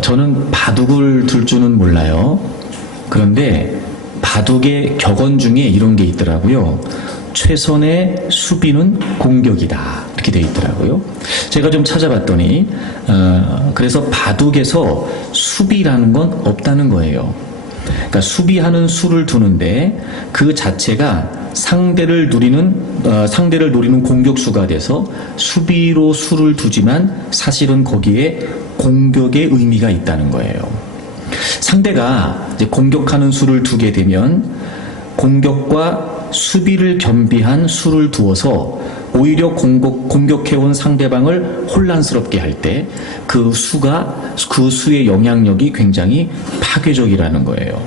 저는 바둑을 둘 줄은 몰라요. 그런데 바둑의 격언 중에 이런 게 있더라고요. 최선의 수비는 공격이다. 이렇게 돼 있더라고요. 제가 좀 찾아봤더니 그래서 바둑에서 수비라는 건 없다는 거예요. 그러니까 수비하는 수를 두는데 그 자체가 상대를 노리는 공격수가 돼서 수비로 수를 두지만 사실은 거기에 공격의 의미가 있다는 거예요. 상대가 이제 공격하는 수를 두게 되면 공격과 수비를 겸비한 수를 두어서 오히려 공격해온 상대방을 혼란스럽게 할 때 그 수의 영향력이 굉장히 파괴적이라는 거예요.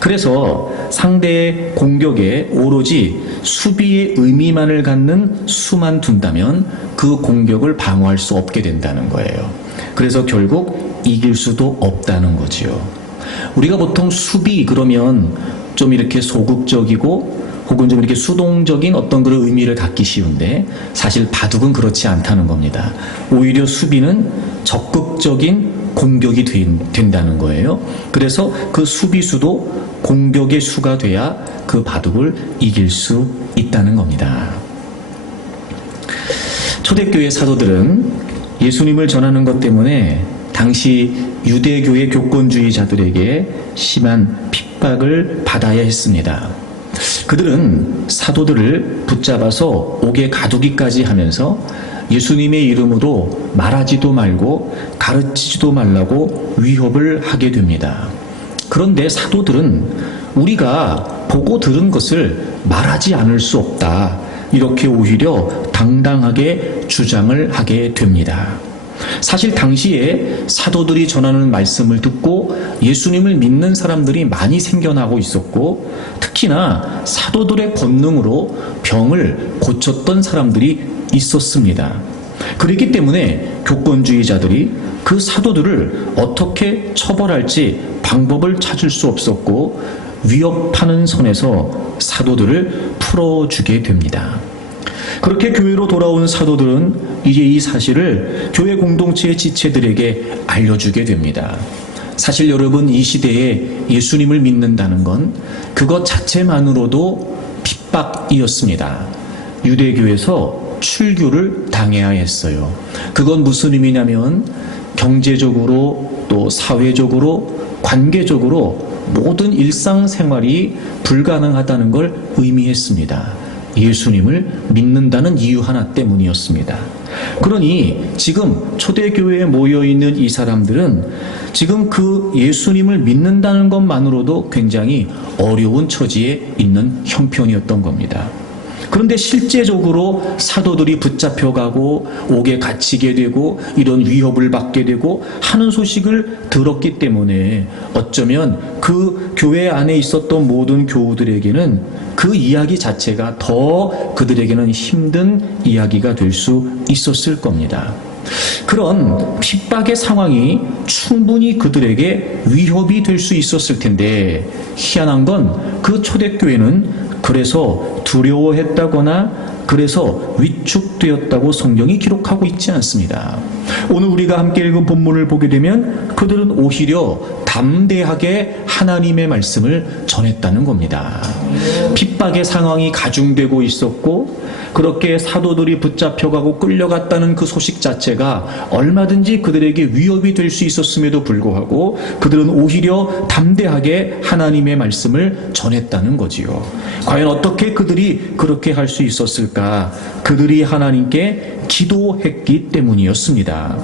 그래서 상대의 공격에 오로지 수비의 의미만을 갖는 수만 둔다면 그 공격을 방어할 수 없게 된다는 거예요. 그래서 결국 이길 수도 없다는 거지요. 우리가 보통 수비 그러면 좀 이렇게 소극적이고 혹은 좀 이렇게 수동적인 어떤 그런 의미를 갖기 쉬운데 사실 바둑은 그렇지 않다는 겁니다. 오히려 수비는 적극적인 공격이 된다는 거예요. 그래서 그 수비수도 공격의 수가 돼야 그 바둑을 이길 수 있다는 겁니다. 초대교회 사도들은 예수님을 전하는 것 때문에 당시 유대교의 교권주의자들에게 심한 핍박을 받아야 했습니다. 그들은 사도들을 붙잡아서 옥에 가두기까지 하면서 예수님의 이름으로 말하지도 말고 가르치지도 말라고 위협을 하게 됩니다. 그런데 사도들은 우리가 보고 들은 것을 말하지 않을 수 없다. 이렇게 오히려 당당하게 주장을 하게 됩니다. 사실 당시에 사도들이 전하는 말씀을 듣고 예수님을 믿는 사람들이 많이 생겨나고 있었고 특히나 사도들의 권능으로 병을 고쳤던 사람들이 있었습니다. 그렇기 때문에 교권주의자들이 그 사도들을 어떻게 처벌할지 방법을 찾을 수 없었고 위협하는 선에서 사도들을 풀어주게 됩니다. 그렇게 교회로 돌아온 사도들은 이제 이 사실을 교회 공동체의 지체들에게 알려주게 됩니다. 사실 여러분 이 시대에 예수님을 믿는다는 건 그것 자체만으로도 핍박이었습니다. 유대교에서 출교를 당해야 했어요. 그건 무슨 의미냐면 경제적으로 또 사회적으로 관계적으로 모든 일상생활이 불가능하다는 걸 의미했습니다. 예수님을 믿는다는 이유 하나 때문이었습니다. 그러니 지금 초대교회에 모여있는 이 사람들은 지금 그 예수님을 믿는다는 것만으로도 굉장히 어려운 처지에 있는 형편이었던 겁니다. 그런데 실제적으로 사도들이 붙잡혀가고 옥에 갇히게 되고 이런 위협을 받게 되고 하는 소식을 들었기 때문에 어쩌면 그 교회 안에 있었던 모든 교우들에게는 그 이야기 자체가 더 그들에게는 힘든 이야기가 될 수 있었을 겁니다. 그런 핍박의 상황이 충분히 그들에게 위협이 될 수 있었을 텐데 희한한 건 그 초대교회는 그래서 두려워했다거나 그래서 위축되었다고 성경이 기록하고 있지 않습니다. 오늘 우리가 함께 읽은 본문을 보게 되면 그들은 오히려 담대하게 하나님의 말씀을 전했다는 겁니다. 핍박의 상황이 가중되고 있었고 그렇게 사도들이 붙잡혀가고 끌려갔다는 그 소식 자체가 얼마든지 그들에게 위협이 될 수 있었음에도 불구하고 그들은 오히려 담대하게 하나님의 말씀을 전했다는 거지요. 과연 어떻게 그들이 그렇게 할 수 있었을까? 그들이 하나님께 기도했기 때문이었습니다.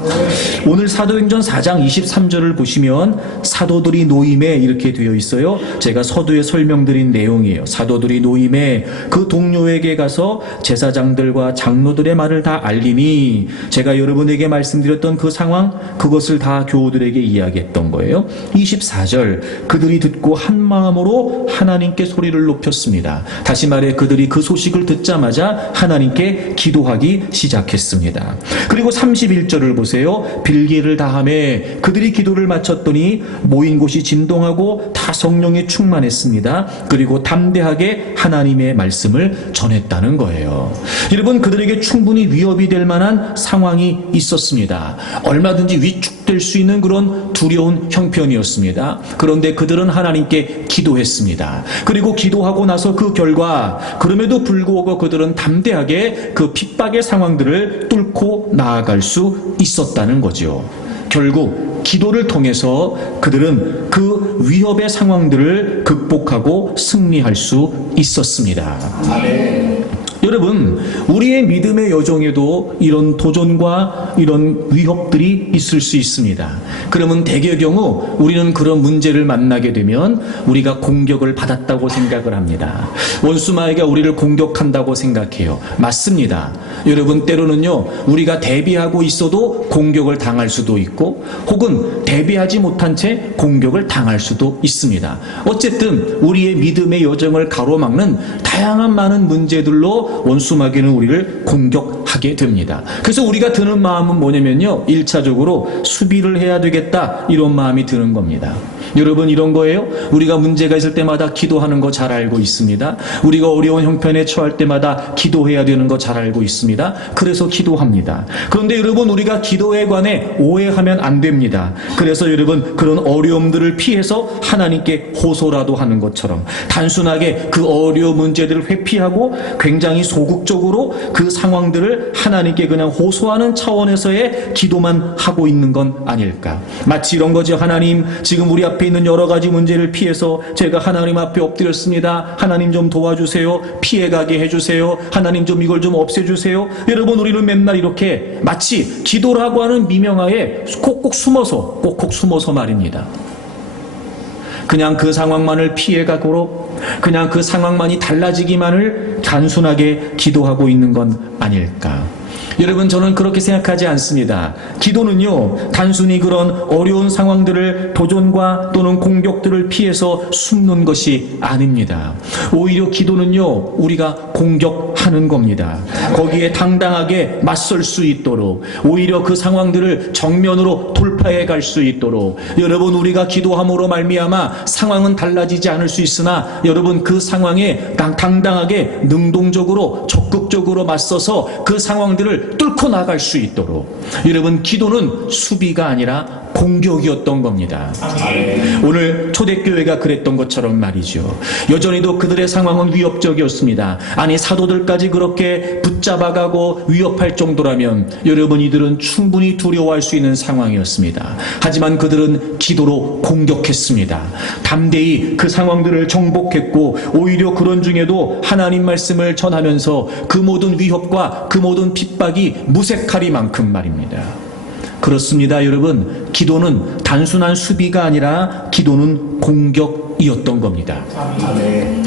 오늘 사도행전 4장 23절을 보시면 사도들이 노임에 이렇게 되어 있어요. 제가 서두에 설명드린 내용이에요. 사도들이 노임에 그 동료에게 가서 제사장들과 장로들의 말을 다 알리니 제가 여러분에게 말씀드렸던 그 상황 그것을 다 교우들에게 이야기했던 거예요. 24절 그들이 듣고 한 마음으로 하나님께 소리를 높였습니다. 다시 말해 그들이 그 소식을 듣자마자 하나님께 기도하기 시작했습니다. 그리고 31절을 보세요. 빌기를 다하매 그들이 기도를 마쳤더니 모인 곳이 진동하고 다 성령에 충만했습니다. 그리고 담대하게 하나님의 말씀을 전했다는 거예요. 여러분, 그들에게 충분히 위협이 될 만한 상황이 있었습니다. 얼마든지 위축될 수 있는 그런 두려운 형편이었습니다. 그런데 그들은 하나님께 기도했습니다. 그리고 기도하고 나서 그 결과, 그럼에도 불구하고 그들은 담대하게 그 핍박의 상황들을 뚫고 나아갈 수 있었다는 거죠. 결국 기도를 통해서 그들은 그 위협의 상황들을 극복하고 승리할 수 있었습니다. 아멘. 여러분, 우리의 믿음의 여정에도 이런 도전과 이런 위협들이 있을 수 있습니다. 그러면 대개의 경우 우리는 그런 문제를 만나게 되면 우리가 공격을 받았다고 생각을 합니다. 원수마귀가 우리를 공격한다고 생각해요. 맞습니다. 여러분, 때로는요, 우리가 대비하고 있어도 공격을 당할 수도 있고, 혹은 대비하지 못한 채 공격을 당할 수도 있습니다. 어쨌든 우리의 믿음의 여정을 가로막는 다양한 많은 문제들로 원수마귀는 우리를 공격하게 됩니다. 그래서 우리가 드는 마음은 뭐냐면요, 1차적으로 수비를 해야 되겠다, 이런 마음이 드는 겁니다. 여러분, 이런 거예요. 우리가 문제가 있을 때마다 기도하는 거 잘 알고 있습니다. 우리가 어려운 형편에 처할 때마다 기도해야 되는 거 잘 알고 있습니다. 그래서 기도합니다. 그런데 여러분, 우리가 기도에 관해 오해하면 안 됩니다. 그래서 여러분, 그런 어려움들을 피해서 하나님께 호소라도 하는 것처럼 단순하게 그 어려운 문제들을 회피하고 굉장히 소극적으로 그 상황들을 하나님께 그냥 호소하는 차원에서의 기도만 하고 있는 건 아닐까. 마치 이런 거죠. 하나님, 지금 우리 앞에 있는 여러 가지 문제를 피해서 제가 하나님 앞에 엎드렸습니다. 하나님 좀 도와주세요. 피해가게 해주세요. 하나님 좀 이걸 좀 없애주세요. 여러분, 우리는 맨날 이렇게 마치 기도라고 하는 미명하에 꼭꼭 숨어서 말입니다. 그냥 그 상황만을 피해가고 그냥 그 상황만이 달라지기만을 단순하게 기도하고 있는 건 아닐까. 여러분, 저는 그렇게 생각하지 않습니다. 기도는요, 단순히 그런 어려운 상황들을, 도전과 또는 공격들을 피해서 숨는 것이 아닙니다. 오히려 기도는요, 우리가 공격하는 겁니다. 거기에 당당하게 맞설 수 있도록, 오히려 그 상황들을 정면으로 돌파해 갈 수 있도록, 여러분, 우리가 기도함으로 말미암아 상황은 달라지지 않을 수 있으나 여러분, 그 상황에 당당하게 능동적으로 적극적으로 맞서서 그 상황들을 뚫고 나갈 수 있도록, 여러분, 기도는 수비가 아니라 공격이었던 겁니다. 오늘 초대교회가 그랬던 것처럼 말이죠. 여전히도 그들의 상황은 위협적이었습니다. 아니, 사도들까지 그렇게 붙잡아가고 위협할 정도라면 여러분, 이들은 충분히 두려워할 수 있는 상황이었습니다. 하지만 그들은 기도로 공격했습니다. 담대히 그 상황들을 정복했고, 오히려 그런 중에도 하나님 말씀을 전하면서 그 모든 위협과 그 모든 핍박이 무색하리만큼 말입니다. 그렇습니다. 여러분, 기도는 단순한 수비가 아니라 기도는 공격이었던 겁니다.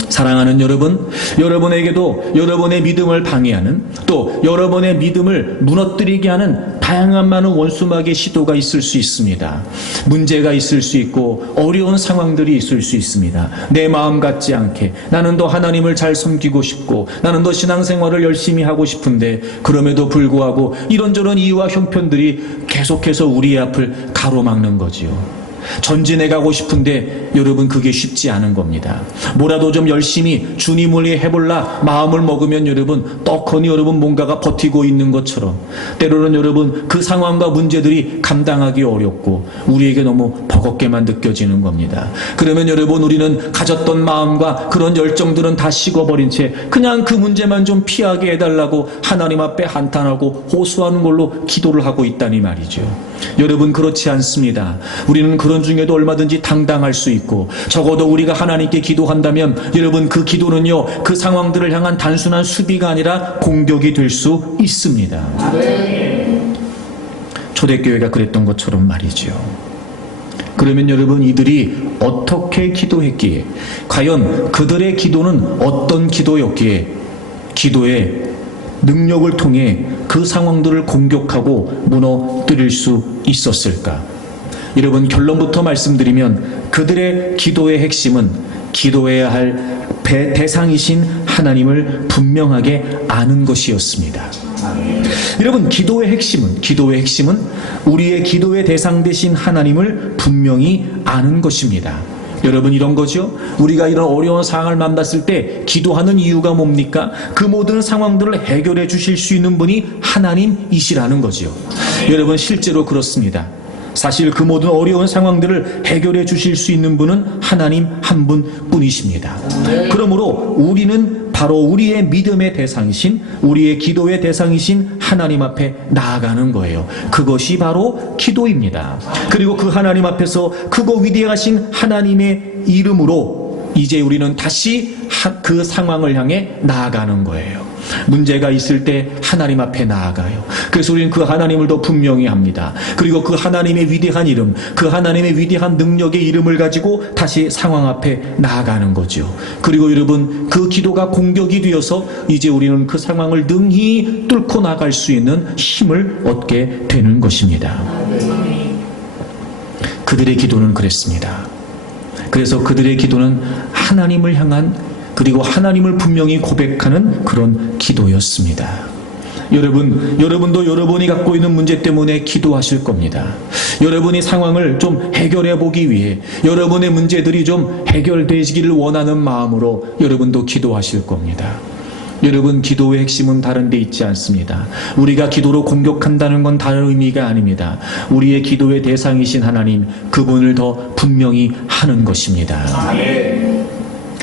사랑하는 여러분, 여러분에게도 여러분의 믿음을 방해하는, 또 여러분의 믿음을 무너뜨리게 하는 다양한 많은 원수마귀의 시도가 있을 수 있습니다. 문제가 있을 수 있고 어려운 상황들이 있을 수 있습니다. 내 마음 같지 않게 나는 더 하나님을 잘 섬기고 싶고 나는 더 신앙생활을 열심히 하고 싶은데, 그럼에도 불구하고 이런저런 이유와 형편들이 계속해서 우리의 앞을 가로막는 거지요. 전진해 가고 싶은데 여러분, 그게 쉽지 않은 겁니다. 뭐라도 좀 열심히 주님을 위해 해볼라 마음을 먹으면 여러분, 떡하니 여러분 뭔가가 버티고 있는 것처럼 때로는 여러분, 그 상황과 문제들이 감당하기 어렵고 우리에게 너무 버겁게만 느껴지는 겁니다. 그러면 여러분, 우리는 가졌던 마음과 그런 열정들은 다 식어버린 채 그냥 그 문제만 좀 피하게 해달라고 하나님 앞에 한탄하고 호소하는 걸로 기도를 하고 있다니 말이죠. 여러분, 그렇지 않습니다. 우리는 그런 중에도 얼마든지 당당할 수 있고, 적어도 우리가 하나님께 기도한다면 여러분, 그 기도는요, 그 상황들을 향한 단순한 수비가 아니라 공격이 될 수 있습니다. 초대교회가 그랬던 것처럼 말이죠. 그러면 여러분, 이들이 어떻게 기도했기에, 과연 그들의 기도는 어떤 기도였기에 기도의 능력을 통해 그 상황들을 공격하고 무너뜨릴 수 있었을까? 여러분, 결론부터 말씀드리면 그들의 기도의 핵심은 기도해야 할 대상이신 하나님을 분명하게 아는 것이었습니다. 여러분, 기도의 핵심은 우리의 기도의 대상 되신 하나님을 분명히 아는 것입니다. 여러분, 이런 거죠. 우리가 이런 어려운 상황을 만났을 때 기도하는 이유가 뭡니까? 그 모든 상황들을 해결해 주실 수 있는 분이 하나님이시라는 거죠. 여러분, 실제로 그렇습니다. 사실 그 모든 어려운 상황들을 해결해 주실 수 있는 분은 하나님 한 분뿐이십니다. 그러므로 우리는 바로 우리의 믿음의 대상이신, 우리의 기도의 대상이신 하나님 앞에 나아가는 거예요. 그것이 바로 기도입니다. 그리고 그 하나님 앞에서 크고 위대하신 하나님의 이름으로 이제 우리는 다시 그 상황을 향해 나아가는 거예요. 문제가 있을 때 하나님 앞에 나아가요. 그래서 우리는 그 하나님을 더 분명히 합니다. 그리고 그 하나님의 위대한 이름, 그 하나님의 위대한 능력의 이름을 가지고 다시 상황 앞에 나아가는 거죠. 그리고 여러분, 그 기도가 공격이 되어서 이제 우리는 그 상황을 능히 뚫고 나갈 수 있는 힘을 얻게 되는 것입니다. 그들의 기도는 그랬습니다. 그래서 그들의 기도는 하나님을 향한, 그리고 하나님을 분명히 고백하는 그런 기도였습니다. 여러분도 여러분이 갖고 있는 문제 때문에 기도하실 겁니다. 여러분이 상황을 좀 해결해 보기 위해, 여러분의 문제들이 좀 해결되기를 원하는 마음으로 여러분도 기도하실 겁니다. 여러분, 기도의 핵심은 다른 데 있지 않습니다. 우리가 기도로 공격한다는 건 다른 의미가 아닙니다. 우리의 기도의 대상이신 하나님, 그분을 더 분명히 하는 것입니다.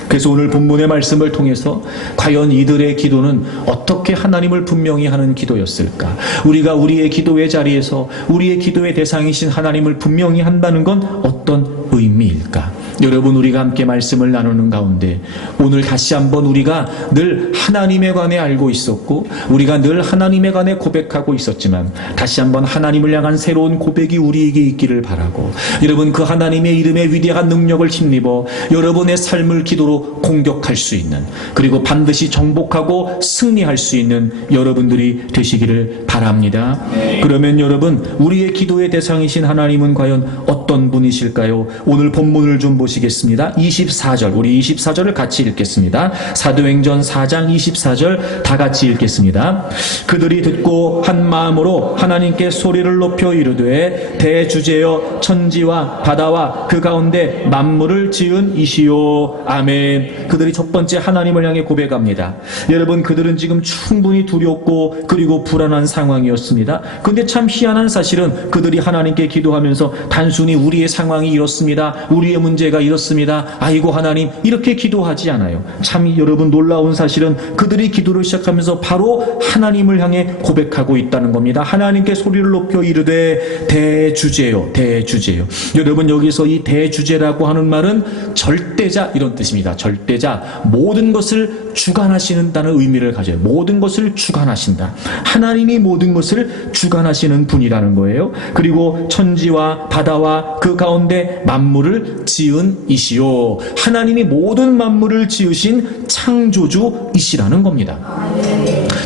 그래서 오늘 본문의 말씀을 통해서 과연 이들의 기도는 어떻게 하나님을 분명히 하는 기도였을까? 우리가 우리의 기도의 자리에서 우리의 기도의 대상이신 하나님을 분명히 한다는 건 어떤 의미일까? 여러분, 우리가 함께 말씀을 나누는 가운데 오늘 다시 한번 우리가 늘 하나님에 관해 알고 있었고, 우리가 늘 하나님에 관해 고백하고 있었지만 다시 한번 하나님을 향한 새로운 고백이 우리에게 있기를 바라고, 여러분, 그 하나님의 이름의 위대한 능력을 힘입어 여러분의 삶을 기도로 공격할 수 있는, 그리고 반드시 정복하고 승리할 수 있는 여러분들이 되시기를 바랍니다. 그러면 여러분, 우리의 기도의 대상이신 하나님은 과연 어떤 분이실까요? 오늘 본문을 좀 보시겠습니다. 24절, 우리 24절을 같이 읽겠습니다. 사도행전 4장 24절 다 같이 읽겠습니다. 그들이 듣고 한 마음으로 하나님께 소리를 높여 이르되 대주제여 천지와 바다와 그 가운데 만물을 지은 이시오. 아멘. 그들이 첫 번째 하나님을 향해 고백합니다. 여러분, 그들은 지금 충분히 두렵고 그리고 불안한 상황이었습니다. 근데 참 희한한 사실은 그들이 하나님께 기도하면서 단순히 우리의 상황이 이렇습니다, 우리의 문제가 이렇습니다, 아이고 하나님, 이렇게 기도하지 않아요. 참 여러분, 놀라운 사실은 그들이 기도를 시작하면서 바로 하나님을 향해 고백하고 있다는 겁니다. 하나님께 소리를 높여 이르되 대주제요, 대주제요. 여러분, 여기서 이 대주제라고 하는 말은 절대자, 이런 뜻입니다. 절대자, 모든 것을 주관하시는다는 의미를 가져요. 모든 것을 주관하신다. 하나님이 모든 것을 주관하시는 분이라는 거예요. 그리고 천지와 바다와 그 가운데 만물을 지은 이시오. 하나님이 모든 만물을 지으신 창조주이시라는 겁니다.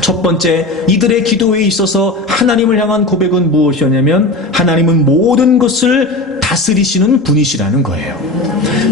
첫 번째, 이들의 기도에 있어서 하나님을 향한 고백은 무엇이었냐면, 하나님은 모든 것을 다스리시는 분이시라는 거예요.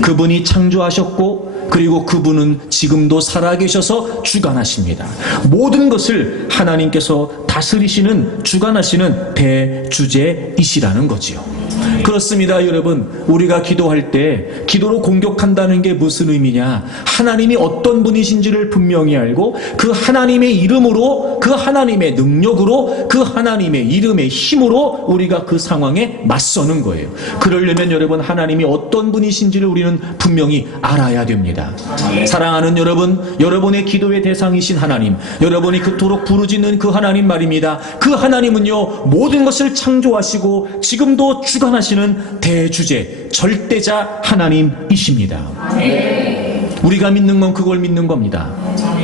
그분이 창조하셨고, 그리고 그분은 지금도 살아계셔서 주관하십니다. 모든 것을 하나님께서 다스리시는, 주관하시는 대주제이시라는 거지요. 그렇습니다. 여러분, 우리가 기도할 때 기도로 공격한다는 게 무슨 의미냐? 하나님이 어떤 분이신지를 분명히 알고 그 하나님의 이름으로, 그 하나님의 능력으로, 그 하나님의 이름의 힘으로 우리가 그 상황에 맞서는 거예요. 그러려면 여러분, 하나님이 어떤 분이신지를 우리는 분명히 알아야 됩니다. 사랑하는 여러분, 여러분의 기도의 대상이신 하나님, 여러분이 그토록 부르짖는 그 하나님 말입니다. 그 하나님은요, 모든 것을 창조하시고 지금도 주관하시는 대주제, 절대자 하나님이십니다. 우리가 믿는 건 그걸 믿는 겁니다.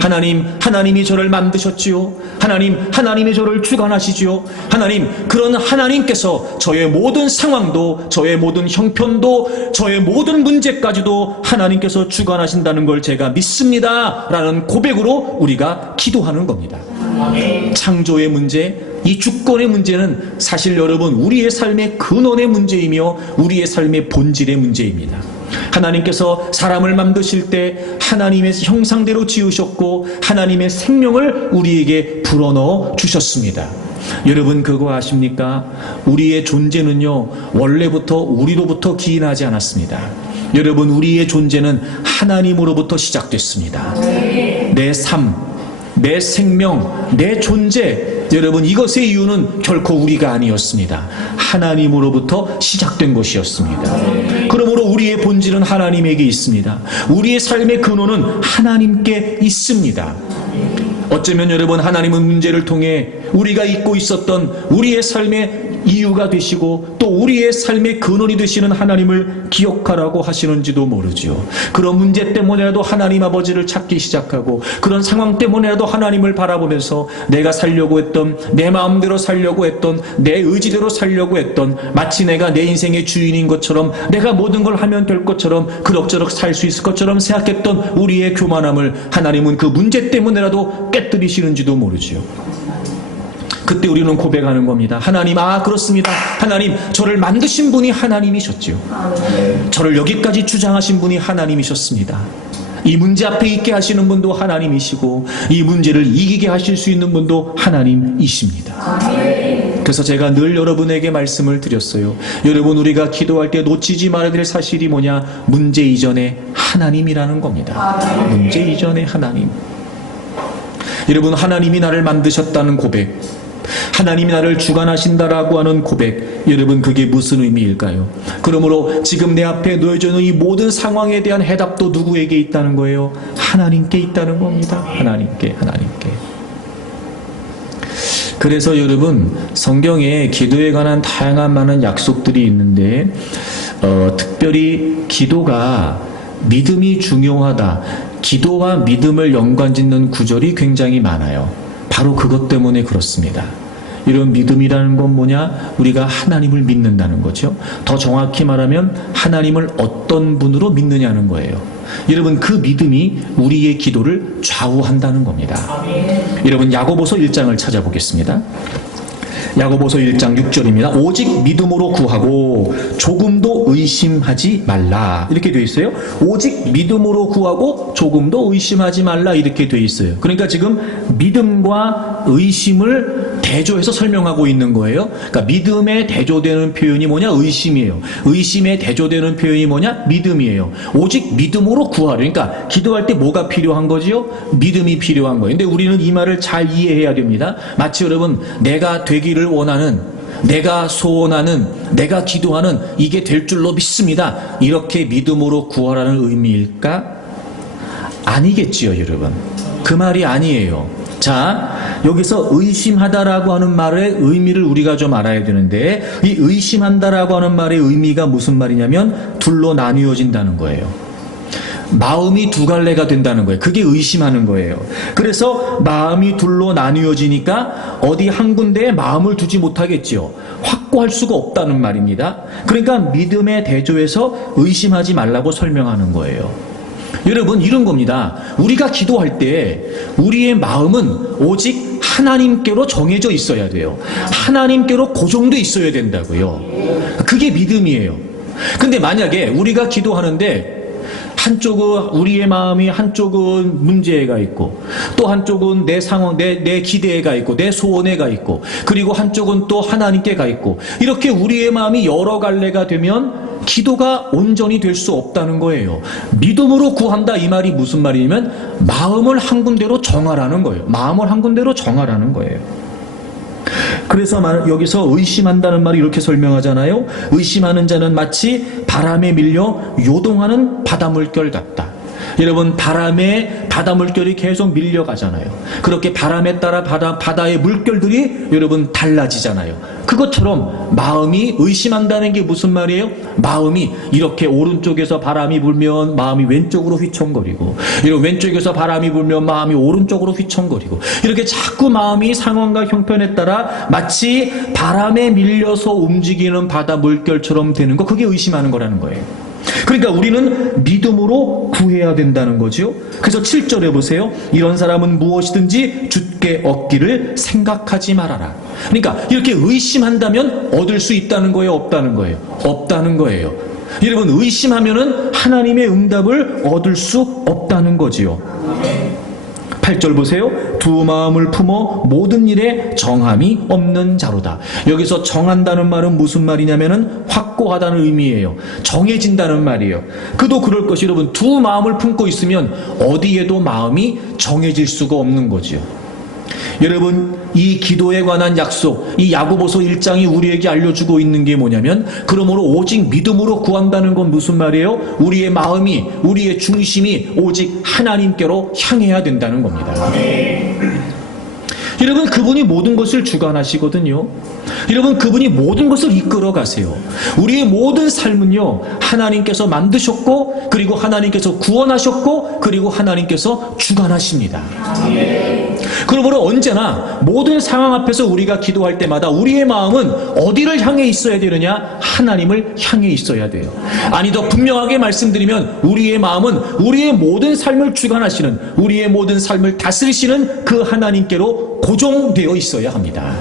하나님이 저를 만드셨지요. 하나님이 저를 주관하시지요. 하나님, 그런 하나님께서 저의 모든 상황도, 저의 모든 형편도, 저의 모든 문제까지도 하나님께서 주관하신다는 걸 제가 믿습니다 라는 고백으로 우리가 기도하는 겁니다. 창조의 문제, 이 주권의 문제는 사실 여러분, 우리의 삶의 근원의 문제이며 우리의 삶의 본질의 문제입니다. 하나님께서 사람을 만드실 때 하나님의 형상대로 지으셨고 하나님의 생명을 우리에게 불어넣어 주셨습니다. 여러분 그거 아십니까? 우리의 존재는요 원래부터 우리로부터 기인하지 않았습니다. 여러분 우리의 존재는 하나님으로부터 시작됐습니다. 내 삶, 내 생명, 내 존재, 여러분 이것의 이유는 결코 우리가 아니었습니다. 하나님으로부터 시작된 것이었습니다. 그러므로 우리의 본질은 하나님에게 있습니다. 우리의 삶의 근원은 하나님께 있습니다. 어쩌면 여러분 하나님은 문제를 통해 우리가 잊고 있었던 우리의 삶의 이유가 되시고 또 우리의 삶의 근원이 되시는 하나님을 기억하라고 하시는지도 모르죠. 그런 문제 때문에라도 하나님 아버지를 찾기 시작하고 그런 상황 때문에라도 하나님을 바라보면서 내가 살려고 했던 내 마음대로 살려고 했던 내 의지대로 살려고 했던 마치 내가 내 인생의 주인인 것처럼 내가 모든 걸 하면 될 것처럼 그럭저럭 살 수 있을 것처럼 생각했던 우리의 교만함을 하나님은 그 문제 때문에라도 깨뜨리시는지도 모르죠. 그때 우리는 고백하는 겁니다. 하나님, 그렇습니다. 하나님, 저를 만드신 분이 하나님이셨죠. 저를 여기까지 주장하신 분이 하나님이셨습니다. 이 문제 앞에 있게 하시는 분도 하나님이시고 이 문제를 이기게 하실 수 있는 분도 하나님이십니다. 그래서 제가 늘 여러분에게 말씀을 드렸어요. 여러분 우리가 기도할 때 놓치지 말아야 될 사실이 뭐냐? 문제 이전에 하나님이라는 겁니다. 문제 이전에 하나님. 여러분 하나님이 나를 만드셨다는 고백, 하나님이 나를 주관하신다라고 하는 고백, 여러분 그게 무슨 의미일까요? 그러므로 지금 내 앞에 놓여져 있는 이 모든 상황에 대한 해답도 누구에게 있다는 거예요? 하나님께 있다는 겁니다. 하나님께. 그래서 여러분 성경에 기도에 관한 다양한 많은 약속들이 있는데 특별히 기도가 믿음이 중요하다, 기도와 믿음을 연관짓는 구절이 굉장히 많아요. 바로 그것 때문에 그렇습니다. 이런 믿음이라는 건 뭐냐? 우리가 하나님을 믿는다는 거죠. 더 정확히 말하면 하나님을 어떤 분으로 믿느냐는 거예요. 여러분 그 믿음이 우리의 기도를 좌우한다는 겁니다. 여러분 야고보서 1장을 찾아보겠습니다. 야고보서 1장 6절입니다. 오직 믿음으로 구하고 조금도 의심하지 말라, 이렇게 되어 있어요. 오직 믿음으로 구하고 조금도 의심하지 말라, 이렇게 되어 있어요. 그러니까 지금 믿음과 의심을 대조해서 설명하고 있는 거예요. 그러니까 믿음에 대조되는 표현이 뭐냐? 의심이에요. 의심에 대조되는 표현이 뭐냐? 믿음이에요. 오직 믿음으로 구하라. 그러니까 기도할 때 뭐가 필요한 거지요? 믿음이 필요한 거예요. 근데 우리는 이 말을 잘 이해해야 됩니다. 마치 여러분 내가 되기를 원하는, 내가 소원하는, 내가 기도하는 이게 될 줄로 믿습니다, 이렇게 믿음으로 구하라는 의미일까? 아니겠지요 여러분. 그 말이 아니에요. 자, 여기서 의심하다라고 하는 말의 의미를 우리가 좀 알아야 되는데, 이 의심한다라고 하는 말의 의미가 무슨 말이냐면 둘로 나뉘어진다는 거예요. 마음이 두 갈래가 된다는 거예요. 그게 의심하는 거예요. 그래서 마음이 둘로 나뉘어지니까 어디 한 군데에 마음을 두지 못하겠지요. 확고할 수가 없다는 말입니다. 그러니까 믿음의 대조에서 의심하지 말라고 설명하는 거예요. 여러분 이런 겁니다. 우리가 기도할 때 우리의 마음은 오직 하나님께로 정해져 있어야 돼요. 하나님께로 고정돼 있어야 된다고요. 그게 믿음이에요. 근데 만약에 우리가 기도하는데 한쪽은 우리의 마음이, 한쪽은 문제가 있고 또 한쪽은 내 상황, 내 기대가 있고 내 소원에가 있고 그리고 한쪽은 또 하나님께 가 있고, 이렇게 우리의 마음이 여러 갈래가 되면 기도가 온전히 될 수 없다는 거예요. 믿음으로 구한다, 이 말이 무슨 말이냐면 마음을 한 군데로 정하라는 거예요. 마음을 한 군데로 정하라는 거예요. 그래서 여기서 의심한다는 말이 이렇게 설명하잖아요. 의심하는 자는 마치 바람에 밀려 요동하는 바닷물결 같다. 여러분 바람에 바닷물결이 계속 밀려가잖아요. 그렇게 바람에 따라 바다의 물결들이 여러분 달라지잖아요. 그것처럼 마음이 의심한다는 게 무슨 말이에요? 마음이 이렇게 오른쪽에서 바람이 불면 마음이 왼쪽으로 휘청거리고, 이렇게 왼쪽에서 바람이 불면 마음이 오른쪽으로 휘청거리고, 이렇게 자꾸 마음이 상황과 형편에 따라 마치 바람에 밀려서 움직이는 바다 물결처럼 되는 거, 그게 의심하는 거라는 거예요. 그러니까 우리는 믿음으로 구해야 된다는 거죠. 그래서 7절에 보세요. 이런 사람은 무엇이든지 주께 얻기를 생각하지 말아라. 그러니까 이렇게 의심한다면 얻을 수 있다는 거예요, 없다는 거예요? 없다는 거예요. 여러분, 의심하면은 하나님의 응답을 얻을 수 없다는 거지요. 8절 보세요. 두 마음을 품어 모든 일에 정함이 없는 자로다. 여기서 정한다는 말은 무슨 말이냐면은 확고하다는 의미예요. 정해진다는 말이에요. 그도 그럴 것이, 여러분, 두 마음을 품고 있으면 어디에도 마음이 정해질 수가 없는 거지요. 여러분, 이 기도에 관한 약속, 이 야고보서 1장이 우리에게 알려주고 있는 게 뭐냐면, 그러므로 오직 믿음으로 구한다는 건 무슨 말이에요? 우리의 마음이, 우리의 중심이 오직 하나님께로 향해야 된다는 겁니다. 여러분, 그분이 모든 것을 주관하시거든요. 여러분, 그분이 모든 것을 이끌어 가세요. 우리의 모든 삶은요, 하나님께서 만드셨고, 그리고 하나님께서 구원하셨고, 그리고 하나님께서 주관하십니다. 그러므로 언제나 모든 상황 앞에서 우리가 기도할 때마다 우리의 마음은 어디를 향해 있어야 되느냐? 하나님을 향해 있어야 돼요. 아니, 더 분명하게 말씀드리면 우리의 마음은 우리의 모든 삶을 주관하시는, 우리의 모든 삶을 다스리시는 그 하나님께로 고정되어 있어야 합니다.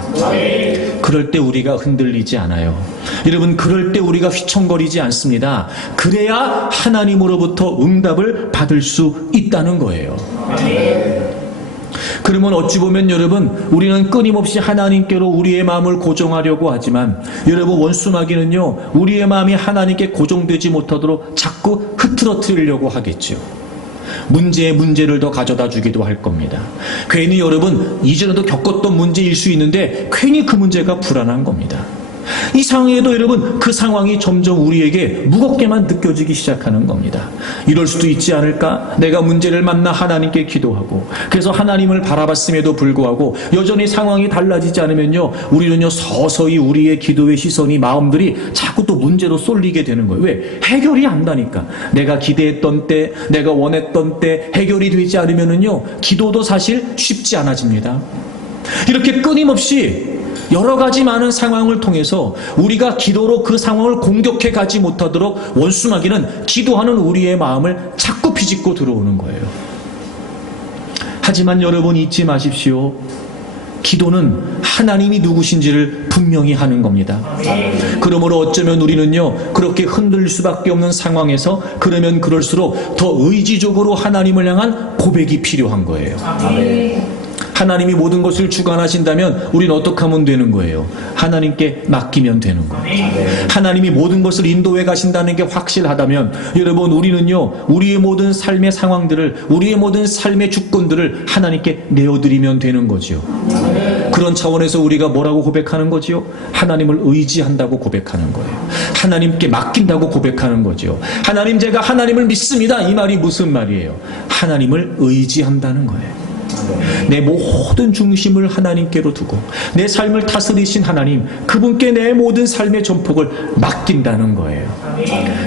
그럴 때 우리가 흔들리지 않아요. 여러분, 그럴 때 우리가 휘청거리지 않습니다. 그래야 하나님으로부터 응답을 받을 수 있다는 거예요. 그러면 어찌 보면 여러분, 우리는 끊임없이 하나님께로 우리의 마음을 고정하려고 하지만, 여러분, 원수마귀는요, 우리의 마음이 하나님께 고정되지 못하도록 자꾸 흐트러뜨리려고 하겠죠. 문제에 문제를 더 가져다 주기도 할 겁니다. 괜히 여러분, 이전에도 겪었던 문제일 수 있는데 괜히 그 문제가 불안한 겁니다. 이 상황에도 여러분, 그 상황이 점점 우리에게 무겁게만 느껴지기 시작하는 겁니다. 이럴 수도 있지 않을까? 내가 문제를 만나 하나님께 기도하고, 그래서 하나님을 바라봤음에도 불구하고 여전히 상황이 달라지지 않으면요, 우리는요, 서서히 우리의 기도의 시선이, 마음들이 자꾸 또 문제로 쏠리게 되는 거예요. 왜? 해결이 안 나니까. 내가 기대했던 때, 내가 원했던 때 해결이 되지 않으면은요, 기도도 사실 쉽지 않아집니다. 이렇게 끊임없이 여러 가지 많은 상황을 통해서 우리가 기도로 그 상황을 공격해 가지 못하도록 원수마귀는 기도하는 우리의 마음을 자꾸 비집고 들어오는 거예요. 하지만 여러분, 잊지 마십시오. 기도는 하나님이 누구신지를 분명히 하는 겁니다. 그러므로 어쩌면 우리는요, 그렇게 흔들릴 수밖에 없는 상황에서, 그러면 그럴수록 더 의지적으로 하나님을 향한 고백이 필요한 거예요. 하나님이 모든 것을 주관하신다면 우리는 어떻게 하면 되는 거예요? 하나님께 맡기면 되는 거예요. 하나님이 모든 것을 인도해 가신다는 게 확실하다면, 여러분, 우리는요, 우리의 모든 삶의 상황들을, 우리의 모든 삶의 주권들을 하나님께 내어드리면 되는 거죠. 그런 차원에서 우리가 뭐라고 고백하는 거지요? 하나님을 의지한다고 고백하는 거예요. 하나님께 맡긴다고 고백하는 거죠. 하나님, 제가 하나님을 믿습니다. 이 말이 무슨 말이에요? 하나님을 의지한다는 거예요. 내 모든 중심을 하나님께로 두고 내 삶을 다스리신 하나님, 그분께 내 모든 삶의 전폭을 맡긴다는 거예요.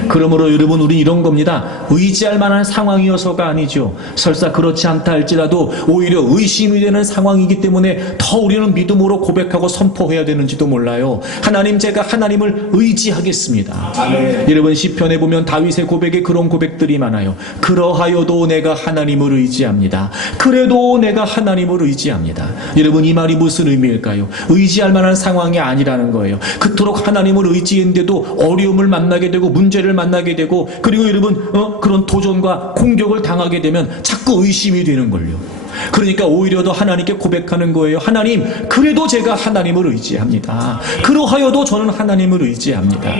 그러므로 여러분, 우리는 이런 겁니다. 의지할 만한 상황이어서가 아니죠. 설사 그렇지 않다 할지라도 오히려 의심이 되는 상황이기 때문에 더 우리는 믿음으로 고백하고 선포해야 되는지도 몰라요. 하나님, 제가 하나님을 의지하겠습니다. 여러분, 시편에 보면 다윗의 고백에 그런 고백들이 많아요. 그러하여도 내가 하나님을 의지합니다. 그래도 내가 하나님을 의지합니다. 여러분, 이 말이 무슨 의미일까요? 의지할 만한 상황이 아니라는 거예요. 그토록 하나님을 의지했는데도 어려움을 만나게 되고 문제를 만나게 되고, 그리고 여러분, 그런 도전과 공격을 당하게 되면 자꾸 의심이 되는 걸요. 그러니까 오히려 더 하나님께 고백하는 거예요. 하나님, 그래도 제가 하나님을 의지합니다. 그러하여도 저는 하나님을 의지합니다.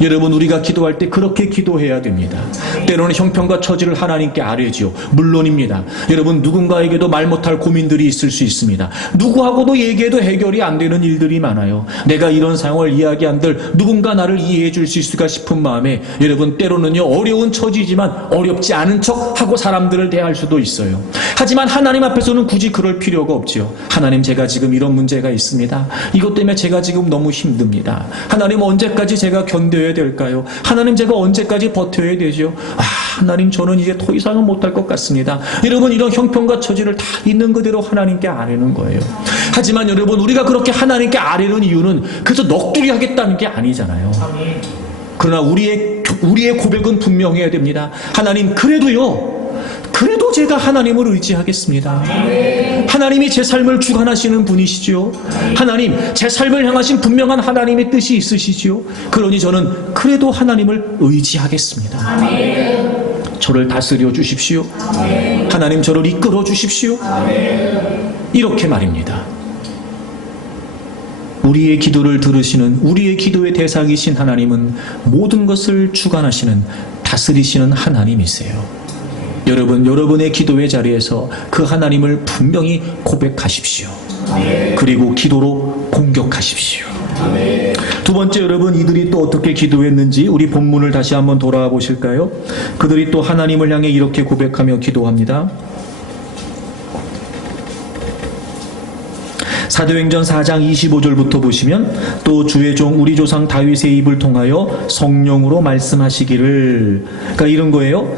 여러분, 우리가 기도할 때 그렇게 기도해야 됩니다. 때로는 형편과 처지를 하나님께 아뢰지요. 물론입니다. 여러분, 누군가에게도 말 못할 고민들이 있을 수 있습니다. 누구하고도 얘기해도 해결이 안 되는 일들이 많아요. 내가 이런 상황을 이야기한들 누군가 나를 이해해 줄 수 있을까 싶은 마음에, 여러분, 때로는요, 어려운 처지지만 어렵지 않은 척하고 사람들을 대할 수도 있어요. 하지만 하나님 앞에서는 굳이 그럴 필요가 없지요. 하나님, 제가 지금 이런 문제가 있습니다. 이것 때문에 제가 지금 너무 힘듭니다. 하나님, 언제까지 제가 견뎌야 될까요? 하나님, 제가 언제까지 버텨야 되죠? 하나님, 저는 이제 더 이상은 못할 것 같습니다. 여러분, 이런 형편과 처지를 다 있는 그대로 하나님께 아뢰는 거예요. 하지만 여러분, 우리가 그렇게 하나님께 아뢰는 이유는 그래서 넋두리 하겠다는 게 아니잖아요. 그러나 우리의 고백은 분명해야 됩니다. 하나님, 그래도요, 그래도 제가 하나님을 의지하겠습니다. 하나님이 제 삶을 주관하시는 분이시죠. 하나님, 제 삶을 향하신 분명한 하나님의 뜻이 있으시죠. 그러니 저는 그래도 하나님을 의지하겠습니다. 저를 다스려 주십시오. 하나님, 저를 이끌어 주십시오. 이렇게 말입니다. 우리의 기도를 들으시는, 우리의 기도의 대상이신 하나님은 모든 것을 주관하시는, 다스리시는 하나님이세요. 여러분, 여러분의 기도의 자리에서 그 하나님을 분명히 고백하십시오. 그리고 기도로 공격하십시오. 두 번째, 여러분, 이들이 또 어떻게 기도했는지 우리 본문을 다시 한번 돌아와 보실까요? 그들이 또 하나님을 향해 이렇게 고백하며 기도합니다. 사도행전 4장 25절부터 보시면, 또 주의 종 우리 조상 다윗의 입을 통하여 성령으로 말씀하시기를, 그러니까 이런 거예요.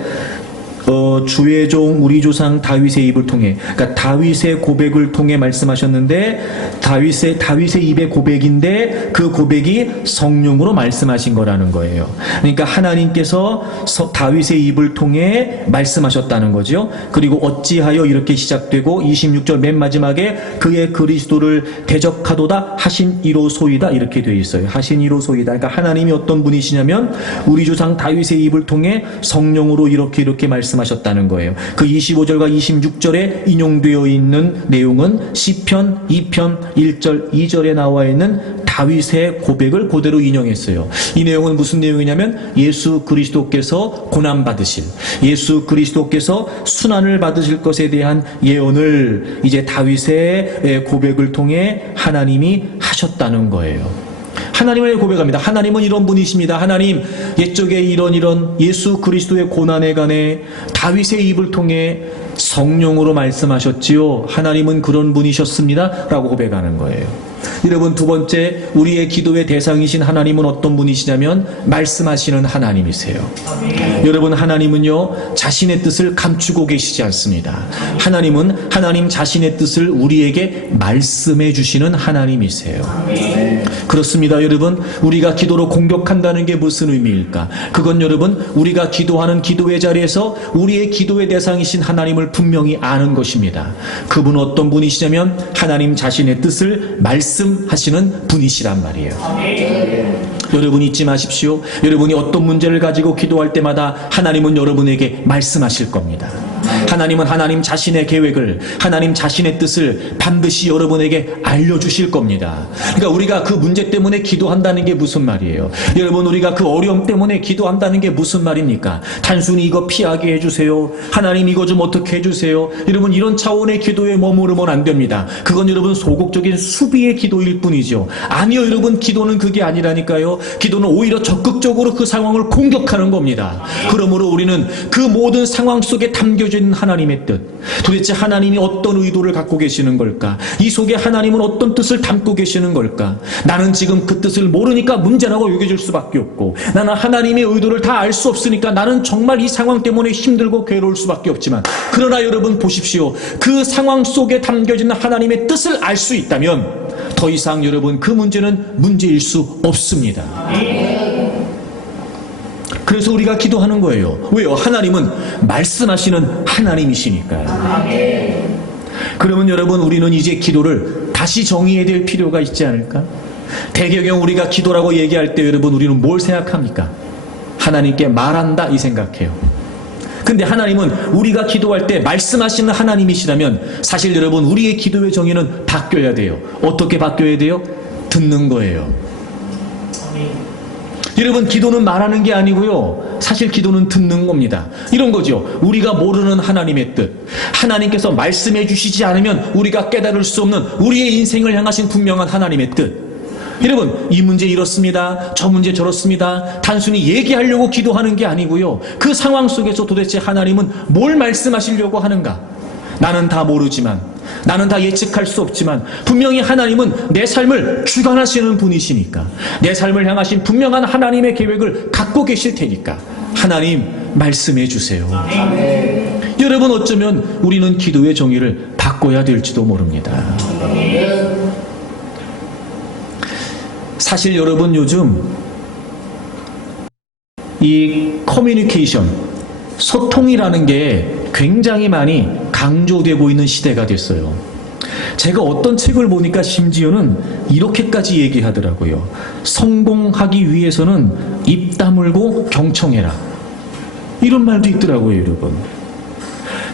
주의 종 우리 조상 다윗의 입을 통해, 그러니까 다윗의 고백을 통해 말씀하셨는데, 다윗의 입의 고백인데 그 고백이 성령으로 말씀하신 거라는 거예요. 그러니까 하나님께서 다윗의 입을 통해 말씀하셨다는 거죠. 그리고 어찌하여 이렇게 시작되고 26절 맨 마지막에 그의 그리스도를 대적하도다 하신 이로소이다 이렇게 되어 있어요. 하신 이로소이다. 그러니까 하나님이 어떤 분이시냐면 우리 조상 다윗의 입을 통해 성령으로 이렇게 말씀하셨다는 거예요. 그 25절과 26절에 인용되어 있는 내용은 시편 2편 1절 2절에 나와 있는 다윗의 고백을 그대로 인용했어요. 이 내용은 무슨 내용이냐면 예수 그리스도께서 고난받으실, 예수 그리스도께서 순환을 받으실 것에 대한 예언을 이제 다윗의 고백을 통해 하나님이 하셨다는 거예요. 하나님을 고백합니다. 하나님은 이런 분이십니다. 하나님, 옛적에 이런 예수 그리스도의 고난에 관해 다윗의 입을 통해 성령으로 말씀하셨지요. 하나님은 그런 분이셨습니다. 라고 고백하는 거예요. 여러분, 두 번째, 우리의 기도의 대상이신 하나님은 어떤 분이시냐면 말씀하시는 하나님이세요. 여러분, 하나님은요 자신의 뜻을 감추고 계시지 않습니다. 하나님은 하나님 자신의 뜻을 우리에게 말씀해 주시는 하나님이세요. 그렇습니다. 여러분, 우리가 기도로 공격한다는 게 무슨 의미일까? 그건 여러분, 우리가 기도하는 기도의 자리에서 우리의 기도의 대상이신 하나님을 분명히 아는 것입니다. 그분은 어떤 분이시냐면 하나님 자신의 뜻을 말씀하시는 분이시란 말이에요. 여러분, 잊지 마십시오. 여러분이 어떤 문제를 가지고 기도할 때마다 하나님은 여러분에게 말씀하실 겁니다. 하나님은 하나님 자신의 계획을, 하나님 자신의 뜻을 반드시 여러분에게 알려주실 겁니다. 그러니까 우리가 그 문제 때문에 기도한다는 게 무슨 말이에요? 여러분, 우리가 그 어려움 때문에 기도한다는 게 무슨 말입니까? 단순히 이거 피하게 해주세요, 하나님 이거 좀 어떻게 해주세요, 여러분, 이런 차원의 기도에 머무르면 안 됩니다. 그건 여러분 소극적인 수비의 기도일 뿐이죠. 아니요, 여러분, 기도는 그게 아니라니까요. 기도는 오히려 적극적으로 그 상황을 공격하는 겁니다. 그러므로 우리는 그 모든 상황 속에 담겨져 있는 하나님의 뜻, 도대체 하나님이 어떤 의도를 갖고 계시는 걸까? 이 속에 하나님은 어떤 뜻을 담고 계시는 걸까? 나는 지금 그 뜻을 모르니까 문제라고 여겨질 수밖에 없고, 나는 하나님의 의도를 다 알 수 없으니까 나는 정말 이 상황 때문에 힘들고 괴로울 수밖에 없지만, 그러나 여러분 보십시오. 그 상황 속에 담겨진 하나님의 뜻을 알 수 있다면 더 이상 여러분 그 문제는 문제일 수 없습니다. 그래서 우리가 기도하는 거예요. 왜요? 하나님은 말씀하시는 하나님이시니까요. 그러면 여러분, 우리는 이제 기도를 다시 정의해야 될 필요가 있지 않을까? 대개경 우리가 기도라고 얘기할 때 여러분, 우리는 뭘 생각합니까? 하나님께 말한다 이 생각해요. 근데 하나님은 우리가 기도할 때 말씀하시는 하나님이시라면 사실 여러분, 우리의 기도의 정의는 바뀌어야 돼요. 어떻게 바뀌어야 돼요? 듣는 거예요. 여러분, 기도는 말하는 게 아니고요, 사실 기도는 듣는 겁니다. 이런 거죠. 우리가 모르는 하나님의 뜻, 하나님께서 말씀해 주시지 않으면 우리가 깨달을 수 없는 우리의 인생을 향하신 분명한 하나님의 뜻. 여러분, 이 문제 이렇습니다, 저 문제 저렇습니다, 단순히 얘기하려고 기도하는 게 아니고요, 그 상황 속에서 도대체 하나님은 뭘 말씀하시려고 하는가? 나는 다 모르지만, 나는 다 예측할 수 없지만 분명히 하나님은 내 삶을 주관하시는 분이시니까, 내 삶을 향하신 분명한 하나님의 계획을 갖고 계실 테니까 하나님 말씀해 주세요. 여러분, 어쩌면 우리는 기도의 정의를 바꿔야 될지도 모릅니다. 사실 여러분, 요즘 이 커뮤니케이션, 소통이라는 게 굉장히 많이 강조되고 있는 시대가 됐어요. 제가 어떤 책을 보니까 심지어는 이렇게까지 얘기하더라고요. 성공하기 위해서는 입 다물고 경청해라. 이런 말도 있더라고요, 여러분.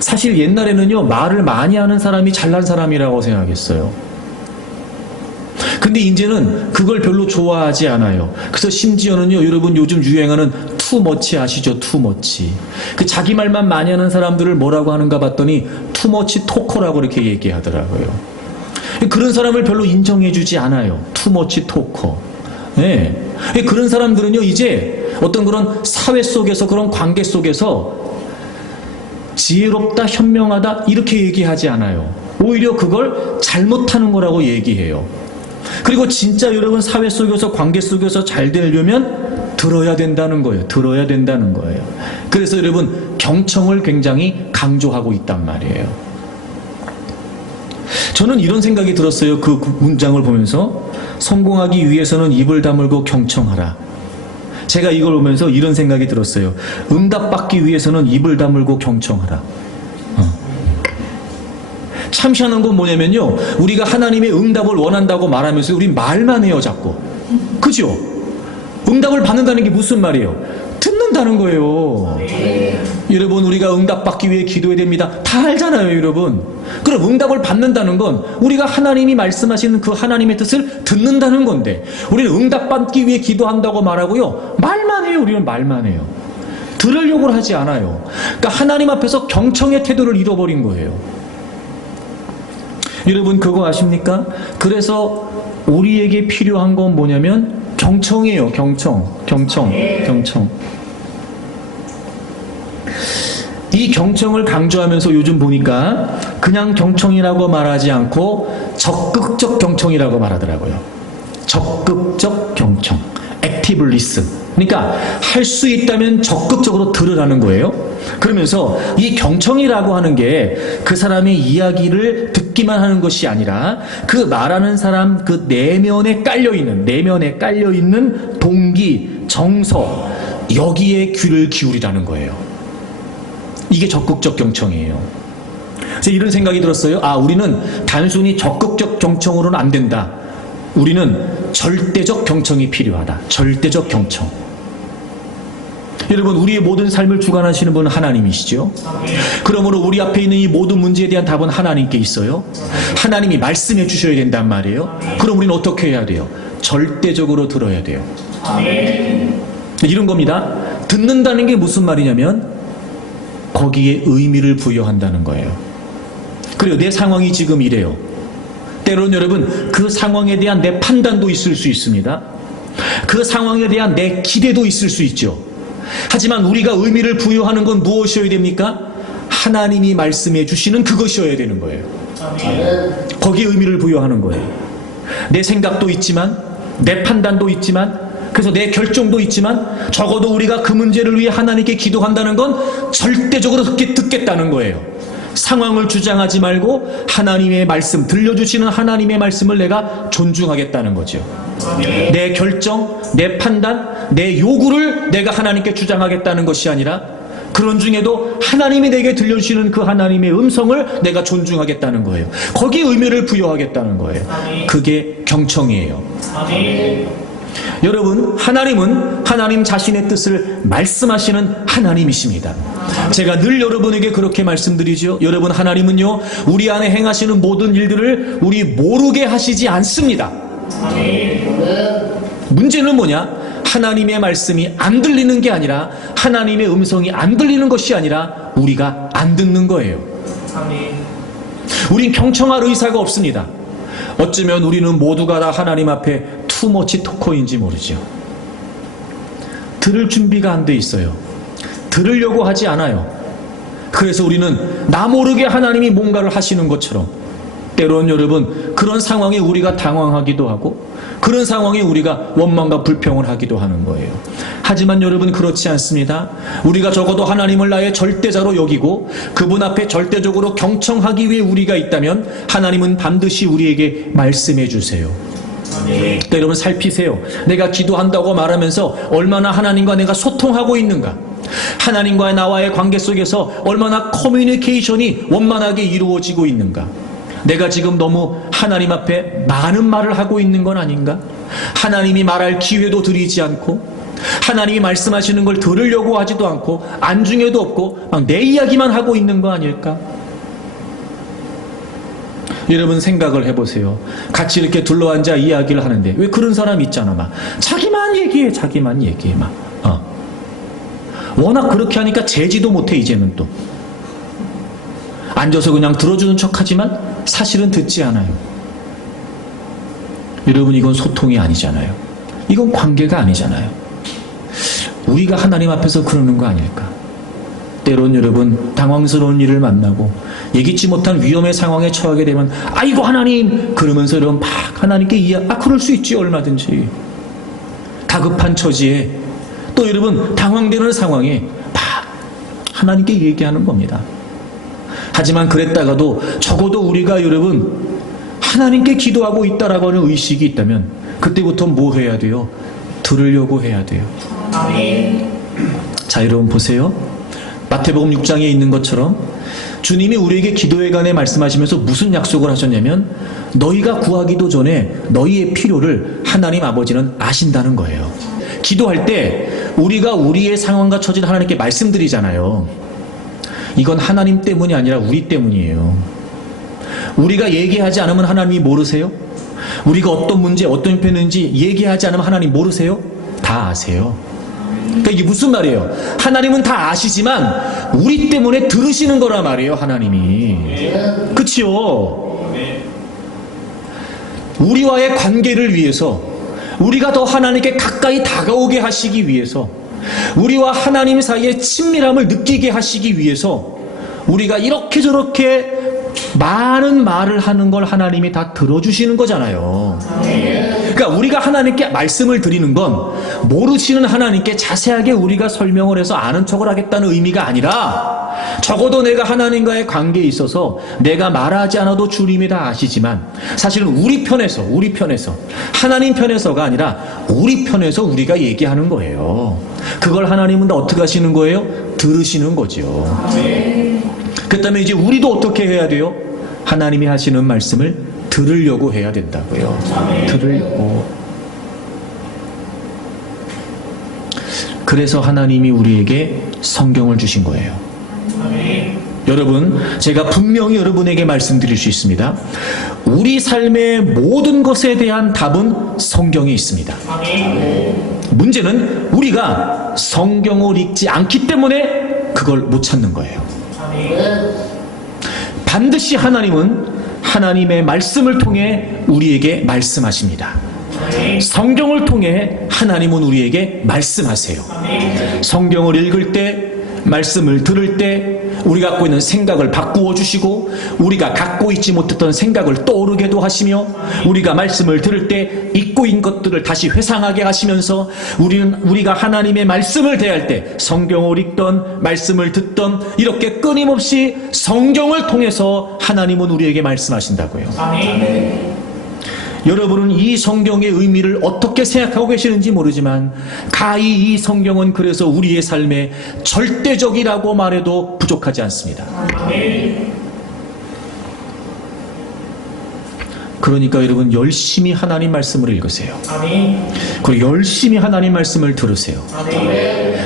사실 옛날에는요, 말을 많이 하는 사람이 잘난 사람이라고 생각했어요. 근데 이제는 그걸 별로 좋아하지 않아요. 그래서 심지어는요, 여러분 요즘 유행하는 투머치 아시죠? 투머치. 그 자기 말만 많이 하는 사람들을 뭐라고 하는가 봤더니 투머치 토커라고 이렇게 얘기하더라고요. 그런 사람을 별로 인정해주지 않아요. 투머치 토커. 네. 그런 사람들은요, 이제 어떤 그런 사회 속에서, 그런 관계 속에서 지혜롭다, 현명하다 이렇게 얘기하지 않아요. 오히려 그걸 잘못하는 거라고 얘기해요. 그리고 진짜 여러분 사회 속에서, 관계 속에서 잘 되려면 들어야 된다는 거예요. 들어야 된다는 거예요. 그래서 여러분 경청을 굉장히 강조하고 있단 말이에요. 저는 이런 생각이 들었어요. 그 문장을 보면서 성공하기 위해서는 입을 다물고 경청하라. 제가 이걸 보면서 이런 생각이 들었어요. 응답받기 위해서는 입을 다물고 경청하라. 참 희한한 건 뭐냐면요, 우리가 하나님의 응답을 원한다고 말하면서 우린 말만 해요, 자꾸. 그죠? 응답을 받는다는 게 무슨 말이에요? 듣는다는 거예요. 여러분, 우리가 응답받기 위해 기도해야 됩니다. 다 알잖아요, 여러분. 그럼 응답을 받는다는 건 우리가 하나님이 말씀하시는 그 하나님의 뜻을 듣는다는 건데, 우리는 응답받기 위해 기도한다고 말하고요, 말만 해요. 우리는 말만 해요. 들으려고 하지 않아요. 그러니까 하나님 앞에서 경청의 태도를 잃어버린 거예요. 여러분 그거 아십니까? 그래서 우리에게 필요한 건 뭐냐면 경청이에요. 경청. 이 경청을 강조하면서 요즘 보니까 그냥 경청이라고 말하지 않고 적극적 경청이라고 말하더라고요. 적극적 경청. 액티브 리슨. 그러니까 할 수 있다면 적극적으로 들으라는 거예요. 그러면서 이 경청이라고 하는 게 그 사람의 이야기를 듣기만 하는 것이 아니라 그 말하는 사람 그 내면에 깔려있는 동기, 정서, 여기에 귀를 기울이라는 거예요. 이게 적극적 경청이에요. 그래서 이런 생각이 들었어요. 우리는 단순히 적극적 경청으로는 안 된다. 우리는 절대적 경청이 필요하다. 절대적 경청. 여러분, 우리의 모든 삶을 주관하시는 분은 하나님이시죠. 그러므로 우리 앞에 있는 이 모든 문제에 대한 답은 하나님께 있어요. 하나님이 말씀해 주셔야 된단 말이에요. 그럼 우리는 어떻게 해야 돼요? 절대적으로 들어야 돼요. 이런 겁니다. 듣는다는 게 무슨 말이냐면 거기에 의미를 부여한다는 거예요. 그리고 내 상황이 지금 이래요. 때로는 여러분 그 상황에 대한 내 판단도 있을 수 있습니다. 그 상황에 대한 내 기대도 있을 수 있죠. 하지만 우리가 의미를 부여하는 건 무엇이어야 됩니까? 하나님이 말씀해 주시는 그것이어야 되는 거예요. 거기에 의미를 부여하는 거예요. 내 생각도 있지만, 내 판단도 있지만, 그래서 내 결정도 있지만, 적어도 우리가 그 문제를 위해 하나님께 기도한다는 건 절대적으로 듣겠다는 거예요. 상황을 주장하지 말고 하나님의 말씀, 들려주시는 하나님의 말씀을 내가 존중하겠다는 거죠. 내 결정, 내 판단, 내 요구를 내가 하나님께 주장하겠다는 것이 아니라 그런 중에도 하나님이 내게 들려주시는 그 하나님의 음성을 내가 존중하겠다는 거예요. 거기에 의미를 부여하겠다는 거예요. 그게 경청이에요. 여러분, 하나님은 하나님 자신의 뜻을 말씀하시는 하나님이십니다. 제가 늘 여러분에게 그렇게 말씀드리죠. 여러분, 하나님은요, 우리 안에 행하시는 모든 일들을 우리 모르게 하시지 않습니다. 문제는 뭐냐? 하나님의 말씀이 안 들리는 게 아니라, 하나님의 음성이 안 들리는 것이 아니라 우리가 안 듣는 거예요. 우린 경청할 의사가 없습니다. 어쩌면 우리는 모두가 다 하나님 앞에 투머치 토커인지 모르죠. 들을 준비가 안 돼 있어요. 들으려고 하지 않아요. 그래서 우리는 나 모르게 하나님이 뭔가를 하시는 것처럼, 때로는 여러분 그런 상황에 우리가 당황하기도 하고, 그런 상황에 우리가 원망과 불평을 하기도 하는 거예요. 하지만 여러분, 그렇지 않습니다. 우리가 적어도 하나님을 나의 절대자로 여기고 그분 앞에 절대적으로 경청하기 위해 우리가 있다면 하나님은 반드시 우리에게 말씀해 주세요. 그러니까 여러분 살피세요. 내가 기도한다고 말하면서 얼마나 하나님과 내가 소통하고 있는가, 하나님과 나와의 관계 속에서 얼마나 커뮤니케이션이 원만하게 이루어지고 있는가? 내가 지금 너무 하나님 앞에 많은 말을 하고 있는 건 아닌가? 하나님이 말할 기회도 드리지 않고, 하나님이 말씀하시는 걸 들으려고 하지도 않고, 안중에도 없고 막 내 이야기만 하고 있는 거 아닐까? 여러분 생각을 해보세요. 같이 이렇게 둘러앉아 이야기를 하는데 왜 그런 사람 있잖아. 막 자기만 얘기해, 자기만 얘기해. 막 워낙 그렇게 하니까 재지도 못해. 이제는 또 앉아서 그냥 들어주는 척하지만 사실은 듣지 않아요. 여러분, 이건 소통이 아니잖아요. 이건 관계가 아니잖아요. 우리가 하나님 앞에서 그러는 거 아닐까? 때론 여러분 당황스러운 일을 만나고 예기치 못한 위험의 상황에 처하게 되면 아이고 하나님 그러면서 여러분 막 하나님께 그럴 수 있지. 얼마든지 다급한 처지에 또 여러분 당황되는 상황에 막 하나님께 얘기하는 겁니다. 하지만 그랬다가도 적어도 우리가 여러분 하나님께 기도하고 있다라고 하는 의식이 있다면 그때부터 뭐 해야 돼요? 들으려고 해야 돼요. 아멘. 자, 여러분 보세요. 마태복음 6장에 있는 것처럼 주님이 우리에게 기도에 관해 말씀하시면서 무슨 약속을 하셨냐면 너희가 구하기도 전에 너희의 필요를 하나님 아버지는 아신다는 거예요. 기도할 때 우리가 우리의 상황과 처지를 하나님께 말씀드리잖아요. 이건 하나님 때문이 아니라 우리 때문이에요. 우리가 얘기하지 않으면 하나님이 모르세요? 우리가 어떤 문제, 어떤 형편인지 얘기하지 않으면 하나님 모르세요? 다 아세요. 그러니까 이게 무슨 말이에요? 하나님은 다 아시지만 우리 때문에 들으시는 거란 말이에요. 하나님이. 그치요? 우리와의 관계를 위해서, 우리가 더 하나님께 가까이 다가오게 하시기 위해서, 우리와 하나님 사이의 친밀함을 느끼게 하시기 위해서 우리가 이렇게 저렇게 많은 말을 하는 걸 하나님이 다 들어주시는 거잖아요. 그러니까 우리가 하나님께 말씀을 드리는 건 모르시는 하나님께 자세하게 우리가 설명을 해서 아는 척을 하겠다는 의미가 아니라 적어도 내가 하나님과의 관계에 있어서 내가 말하지 않아도 주님이 다 아시지만 사실은 우리 편에서 하나님 편에서가 아니라 우리 편에서 우리가 얘기하는 거예요. 그걸 하나님은 다 어떻게 하시는 거예요? 들으시는 거죠. 그렇다면 이제 우리도 어떻게 해야 돼요? 하나님이 하시는 말씀을 들으려고 해야 된다고요. 들으려고. 그래서 하나님이 우리에게 성경을 주신 거예요. 여러분, 제가 분명히 여러분에게 말씀드릴 수 있습니다. 우리 삶의 모든 것에 대한 답은 성경에 있습니다. 문제는 우리가 성경을 읽지 않기 때문에 그걸 못 찾는 거예요. 반드시 하나님은 하나님의 말씀을 통해 우리에게 말씀하십니다. 성경을 통해 하나님은 우리에게 말씀하세요. 성경을 읽을 때, 말씀을 들을 때 우리 갖고 있는 생각을 바꾸어 주시고 우리가 갖고 있지 못했던 생각을 떠오르게도 하시며 우리가 말씀을 들을 때 잊고 있는 것들을 다시 회상하게 하시면서 우리가 하나님의 말씀을 대할 때 성경을 읽던 말씀을 듣던 이렇게 끊임없이 성경을 통해서 하나님은 우리에게 말씀하신다고요. 아멘. 여러분은 이 성경의 의미를 어떻게 생각하고 계시는지 모르지만 가히 이 성경은 그래서 우리의 삶에 절대적이라고 말해도 부족하지 않습니다. 그러니까 여러분 열심히 하나님 말씀을 읽으세요. 그리고 열심히 하나님 말씀을 들으세요.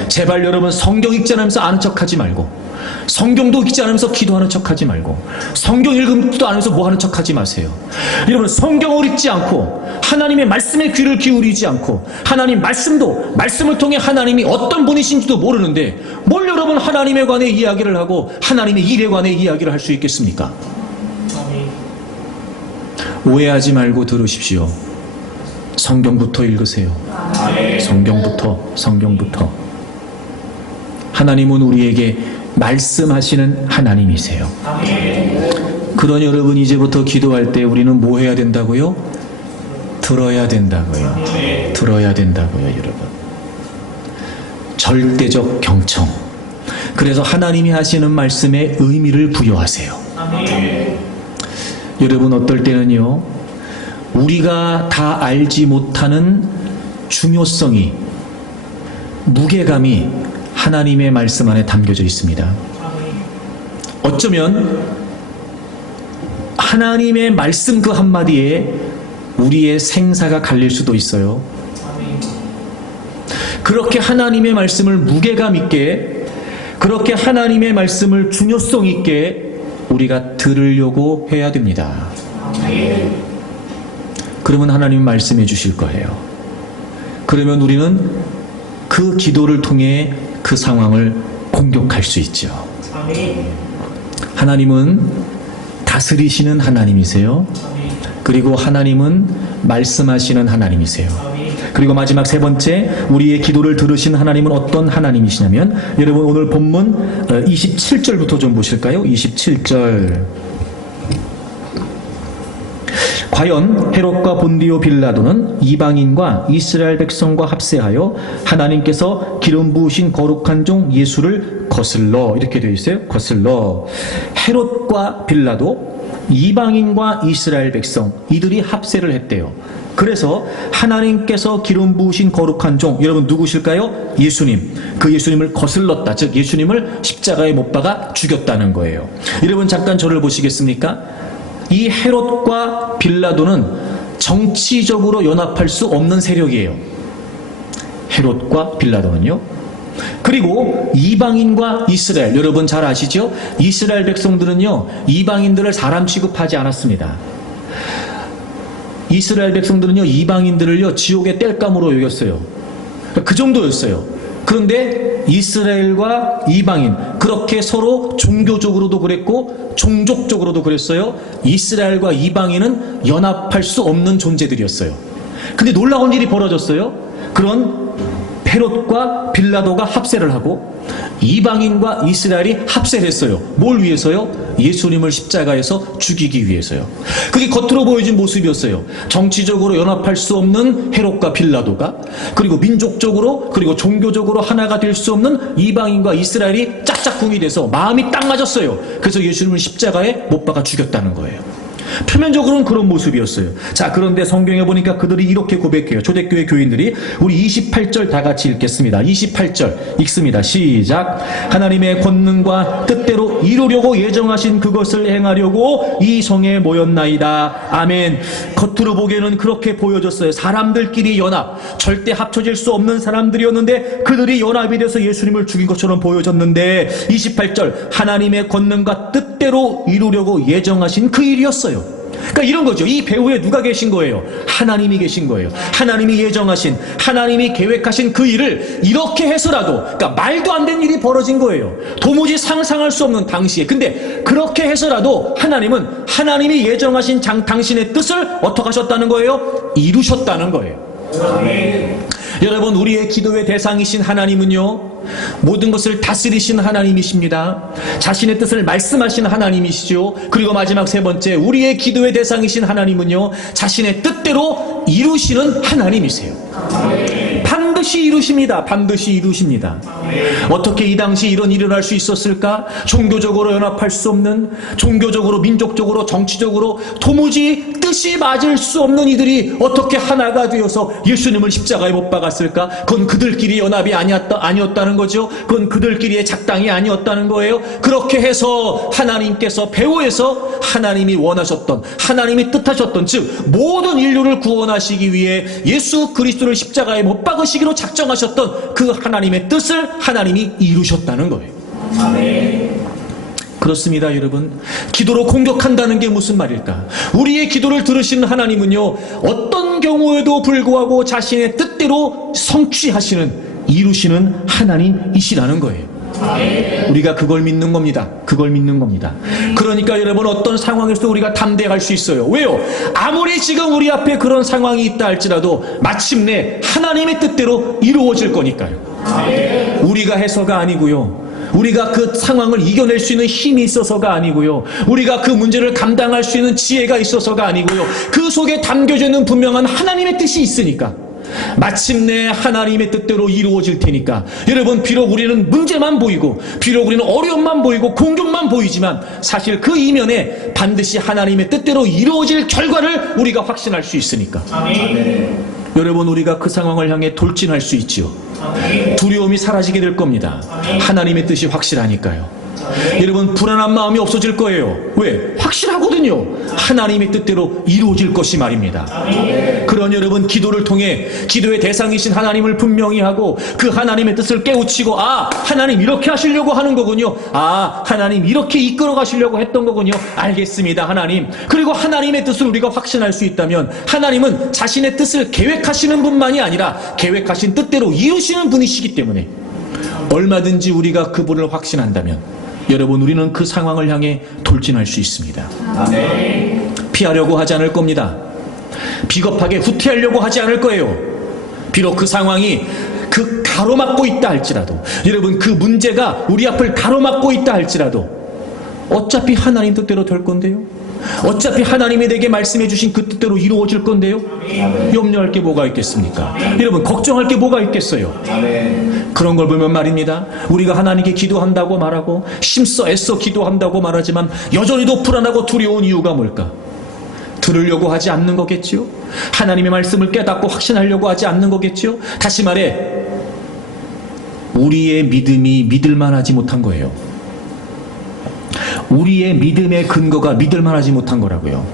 제발 여러분 성경 읽지 않으면서 아는 척하지 말고, 성경도 읽지 않으면서 기도하는 척하지 말고, 성경 읽음도 않으면서 뭐 하는 척하지 마세요. 여러분 성경을 읽지 않고 하나님의 말씀에 귀를 기울이지 않고 하나님 말씀을 통해 하나님이 어떤 분이신지도 모르는데 뭘 여러분 하나님에 관해 이야기를 하고 하나님의 일에 관해 이야기를 할 수 있겠습니까? 오해하지 말고 들으십시오. 성경부터 읽으세요. 성경부터. 하나님은 우리에게 말씀하시는 하나님이세요. 그러니 여러분 이제부터 기도할 때 우리는 뭐 해야 된다고요? 들어야 된다고요. 여러분. 절대적 경청. 그래서 하나님이 하시는 말씀에 의미를 부여하세요. 여러분 어떨 때는요, 우리가 다 알지 못하는 중요성이, 무게감이 하나님의 말씀 안에 담겨져 있습니다. 어쩌면 하나님의 말씀 그 한마디에 우리의 생사가 갈릴 수도 있어요. 그렇게 하나님의 말씀을 무게감 있게, 그렇게 하나님의 말씀을 중요성 있게 우리가 들으려고 해야 됩니다. 그러면 하나님은 말씀해 주실 거예요. 그러면 우리는 그 기도를 통해 그 상황을 공격할 수 있죠. 하나님은 다스리시는 하나님이세요. 그리고 하나님은 말씀하시는 하나님이세요. 그리고 마지막 세 번째, 우리의 기도를 들으신 하나님은 어떤 하나님이시냐면, 여러분 오늘 본문 27절부터 좀 보실까요? 27절. 과연 헤롯과 본디오 빌라도는 이방인과 이스라엘 백성과 합세하여 하나님께서 기름 부으신 거룩한 종 예수를 거슬러, 이렇게 되어 있어요. 거슬러. 헤롯과 빌라도, 이방인과 이스라엘 백성, 이들이 합세를 했대요. 그래서 하나님께서 기름 부으신 거룩한 종, 여러분 누구실까요? 예수님. 그 예수님을 거슬렀다. 즉 예수님을 십자가에 못 박아 죽였다는 거예요. 여러분 잠깐 저를 보시겠습니까? 이 헤롯과 빌라도는 정치적으로 연합할 수 없는 세력이에요. 헤롯과 빌라도는요. 그리고 이방인과 이스라엘, 여러분 잘 아시죠? 이스라엘 백성들은요, 이방인들을 사람 취급하지 않았습니다. 이스라엘 백성들은요, 이방인들을요, 지옥의 땔감으로 여겼어요. 그 정도였어요. 그런데 이스라엘과 이방인, 그렇게 서로 종교적으로도 그랬고 종족적으로도 그랬어요. 이스라엘과 이방인은 연합할 수 없는 존재들이었어요. 근데 놀라운 일이 벌어졌어요. 그런 헤롯과 빌라도가 합세를 하고 이방인과 이스라엘이 합세를 했어요. 뭘 위해서요? 예수님을 십자가에서 죽이기 위해서요. 그게 겉으로 보여진 모습이었어요. 정치적으로 연합할 수 없는 헤롯과 빌라도가, 그리고 민족적으로 그리고 종교적으로 하나가 될 수 없는 이방인과 이스라엘이 짝짝꿍이 돼서 마음이 딱 맞았어요. 그래서 예수님을 십자가에 못 박아 죽였다는 거예요. 표면적으로는 그런 모습이었어요. 자, 그런데 성경에 보니까 그들이 이렇게 고백해요. 초대교회 교인들이. 우리 28절 다 같이 읽겠습니다. 28절 읽습니다. 시작. 하나님의 권능과 뜻대로 이루려고 예정하신 그것을 행하려고 이 성에 모였나이다. 아멘. 겉으로 보기에는 그렇게 보여졌어요. 사람들끼리 연합, 절대 합쳐질 수 없는 사람들이었는데 그들이 연합이 돼서 예수님을 죽인 것처럼 보여졌는데, 28절 하나님의 권능과 뜻대로 이루려고 예정하신 그 일이었어요. 그러니까 이런 거죠. 이 배후에 누가 계신 거예요? 하나님이 계신 거예요. 하나님이 예정하신, 하나님이 계획하신 그 일을 이렇게 해서라도, 그러니까 말도 안 되는 일이 벌어진 거예요. 도무지 상상할 수 없는 당시에. 근데 그렇게 해서라도 하나님은 하나님이 예정하신 당신의 뜻을 어떻게 하셨다는 거예요? 이루셨다는 거예요. 아멘. 여러분, 우리의 기도의 대상이신 하나님은요, 모든 것을 다스리신 하나님이십니다. 자신의 뜻을 말씀하신 하나님이시죠. 그리고 마지막 세 번째, 우리의 기도의 대상이신 하나님은요, 자신의 뜻대로 이루시는 하나님이세요. 반드시 이루십니다. 반드시 이루십니다. 어떻게 이 당시 이런 일을 할 수 있었을까? 종교적으로 연합할 수 없는, 종교적으로, 민족적으로, 정치적으로 도무지 뜻이 맞을 수 없는 이들이 어떻게 하나가 되어서 예수님을 십자가에 못 박았을까? 그건 그들끼리 연합이 아니었다는 거죠. 그건 그들끼리의 작당이 아니었다는 거예요. 그렇게 해서 하나님께서 배후에서 하나님이 원하셨던, 하나님이 뜻하셨던, 즉 모든 인류를 구원하시기 위해 예수 그리스도를 십자가에 못 박으시기로 작정하셨던 그 하나님의 뜻을 하나님이 이루셨다는 거예요. 아멘. 그렇습니다, 여러분. 기도로 공격한다는 게 무슨 말일까? 우리의 기도를 들으시는 하나님은요, 어떤 경우에도 불구하고 자신의 뜻대로 성취하시는, 이루시는 하나님이시라는 거예요. 우리가 그걸 믿는 겁니다. 그걸 믿는 겁니다. 그러니까 여러분, 어떤 상황에서도 우리가 담대할 수 있어요. 왜요? 아무리 지금 우리 앞에 그런 상황이 있다 할지라도 마침내 하나님의 뜻대로 이루어질 거니까요. 우리가 해서가 아니고요, 우리가 그 상황을 이겨낼 수 있는 힘이 있어서가 아니고요, 우리가 그 문제를 감당할 수 있는 지혜가 있어서가 아니고요, 그 속에 담겨져 있는 분명한 하나님의 뜻이 있으니까 마침내 하나님의 뜻대로 이루어질 테니까, 여러분, 비록 우리는 문제만 보이고, 비록 우리는 어려움만 보이고 공격만 보이지만 사실 그 이면에 반드시 하나님의 뜻대로 이루어질 결과를 우리가 확신할 수 있으니까. 아멘. 여러분, 우리가 그 상황을 향해 돌진할 수 있지요. 두려움이 사라지게 될 겁니다. 하나님의 뜻이 확실하니까요. 여러분, 불안한 마음이 없어질 거예요. 왜? 확실하거든요. 하나님의 뜻대로 이루어질 것이 말입니다. 그런 여러분, 기도를 통해 기도의 대상이신 하나님을 분명히 하고 그 하나님의 뜻을 깨우치고, 아, 하나님 이렇게 하시려고 하는 거군요. 아, 하나님 이렇게 이끌어 가시려고 했던 거군요. 알겠습니다, 하나님. 그리고 하나님의 뜻을 우리가 확신할 수 있다면 하나님은 자신의 뜻을 계획하시는 분만이 아니라 계획하신 뜻대로 이루시는 분이시기 때문에 얼마든지 우리가 그분을 확신한다면 여러분, 우리는 그 상황을 향해 돌진할 수 있습니다. 아멘. 피하려고 하지 않을 겁니다. 비겁하게 후퇴하려고 하지 않을 거예요. 비록 그 상황이 그 가로막고 있다 할지라도, 여러분, 그 문제가 우리 앞을 가로막고 있다 할지라도 어차피 하나님 뜻대로 될 건데요. 어차피 하나님이 내게 말씀해 주신 그 뜻대로 이루어질 건데요. 염려할 게 뭐가 있겠습니까? 여러분, 걱정할 게 뭐가 있겠어요? 그런 걸 보면 말입니다, 우리가 하나님께 기도한다고 말하고 힘써 애써 기도한다고 말하지만 여전히도 불안하고 두려운 이유가 뭘까? 들으려고 하지 않는 거겠지요? 하나님의 말씀을 깨닫고 확신하려고 하지 않는 거겠지요? 다시 말해, 우리의 믿음이 믿을만하지 못한 거예요. 우리의 믿음의 근거가 믿을만하지 못한 거라고요.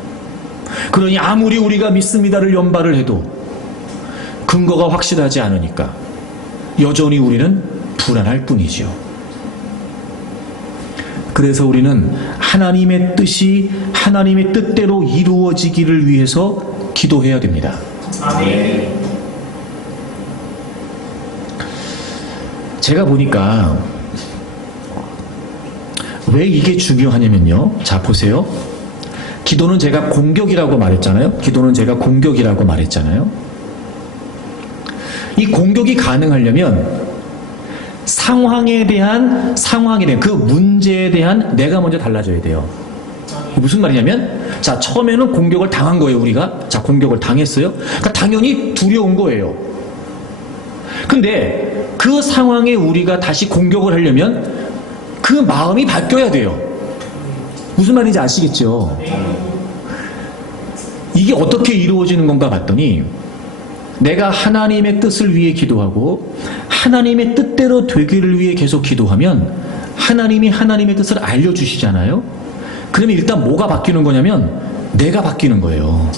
그러니 아무리 우리가 믿습니다를 연발을 해도 근거가 확실하지 않으니까 여전히 우리는 불안할 뿐이지요. 그래서 우리는 하나님의 뜻이 하나님의 뜻대로 이루어지기를 위해서 기도해야 됩니다. 아멘. 제가 보니까 왜 이게 중요하냐면요. 자, 보세요. 기도는 제가 공격이라고 말했잖아요. 기도는 제가 공격이라고 말했잖아요. 이 공격이 가능하려면 상황에 대한 그 문제에 대한 내가 먼저 달라져야 돼요. 무슨 말이냐면, 자, 처음에는 공격을 당한 거예요, 우리가. 자, 공격을 당했어요. 그러니까 당연히 두려운 거예요. 근데 그 상황에 우리가 다시 공격을 하려면 그 마음이 바뀌어야 돼요. 무슨 말인지 아시겠죠? 이게 어떻게 이루어지는 건가 봤더니, 내가 하나님의 뜻을 위해 기도하고 하나님의 뜻대로 되기를 위해 계속 기도하면 하나님이 하나님의 뜻을 알려주시잖아요. 그러면 일단 뭐가 바뀌는 거냐면 내가 바뀌는 거예요.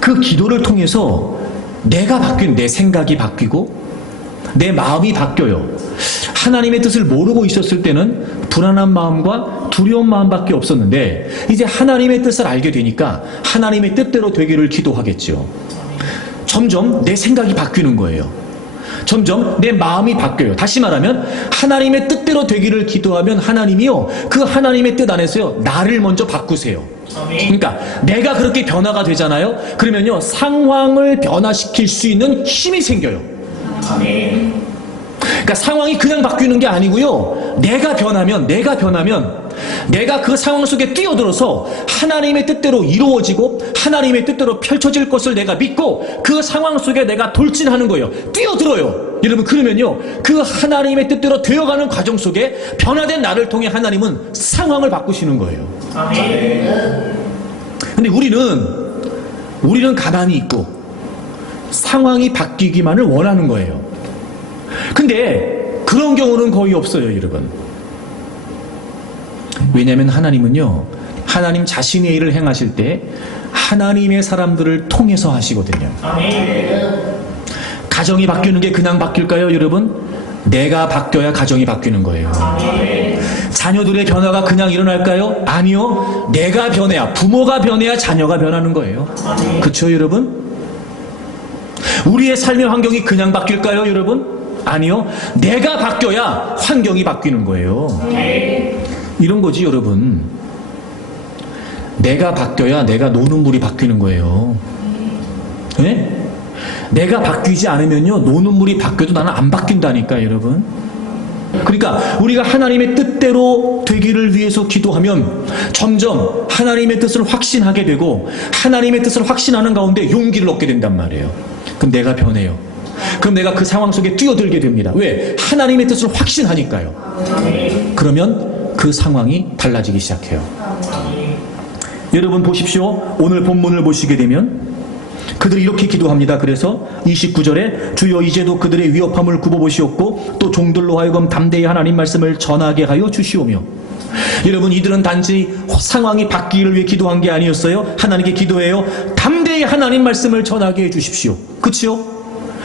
그 기도를 통해서 내가 바뀌는, 내 생각이 바뀌고 내 마음이 바뀌어요. 하나님의 뜻을 모르고 있었을 때는 불안한 마음과 두려운 마음밖에 없었는데 이제 하나님의 뜻을 알게 되니까 하나님의 뜻대로 되기를 기도하겠죠. 점점 내 생각이 바뀌는 거예요. 점점 내 마음이 바뀌어요. 다시 말하면 하나님의 뜻대로 되기를 기도하면 하나님이요, 그 하나님의 뜻 안에서요, 나를 먼저 바꾸세요. 그러니까 내가 그렇게 변화가 되잖아요. 그러면요, 상황을 변화시킬 수 있는 힘이 생겨요. 그러니까 상황이 그냥 바뀌는 게 아니고요, 내가 변하면 내가 그 상황 속에 뛰어들어서 하나님의 뜻대로 이루어지고 하나님의 뜻대로 펼쳐질 것을 내가 믿고 그 상황 속에 내가 돌진하는 거예요. 뛰어들어요. 여러분, 그러면요, 그 하나님의 뜻대로 되어가는 과정 속에 변화된 나를 통해 하나님은 상황을 바꾸시는 거예요. 근데 우리는 가만히 있고 상황이 바뀌기만을 원하는 거예요. 근데 그런 경우는 거의 없어요, 여러분. 왜냐하면 하나님은요, 하나님 자신의 일을 행하실 때 하나님의 사람들을 통해서 하시거든요. 가정이 바뀌는 게 그냥 바뀔까요, 여러분? 내가 바뀌어야 가정이 바뀌는 거예요. 자녀들의 변화가 그냥 일어날까요? 아니요. 내가 변해야, 부모가 변해야 자녀가 변하는 거예요. 그렇죠, 여러분? 우리의 삶의 환경이 그냥 바뀔까요, 여러분? 아니요. 내가 바뀌어야 환경이 바뀌는 거예요. 이런 거지, 여러분. 내가 바뀌어야 내가 노는 물이 바뀌는 거예요. 네? 내가 바뀌지 않으면요, 노는 물이 바뀌어도 나는 안 바뀐다니까, 여러분. 그러니까 우리가 하나님의 뜻대로 되기를 위해서 기도하면 점점 하나님의 뜻을 확신하게 되고 하나님의 뜻을 확신하는 가운데 용기를 얻게 된단 말이에요. 그럼 내가 변해요. 그럼 내가 그 상황 속에 뛰어들게 됩니다. 왜? 하나님의 뜻을 확신하니까요. 그러면 그 상황이 달라지기 시작해요. 여러분 보십시오. 오늘 본문을 보시게 되면 그들이 이렇게 기도합니다. 그래서 29절에 주여 이제도 그들의 위협함을 굽어보시옵고 또 종들로 하여금 담대히 하나님 말씀을 전하게 하여 주시오며. 여러분, 이들은 단지 상황이 바뀌기를 위해 기도한 게 아니었어요. 하나님께 기도해요. 담대히 하나님 말씀을 전하게 해 주십시오. 그치요?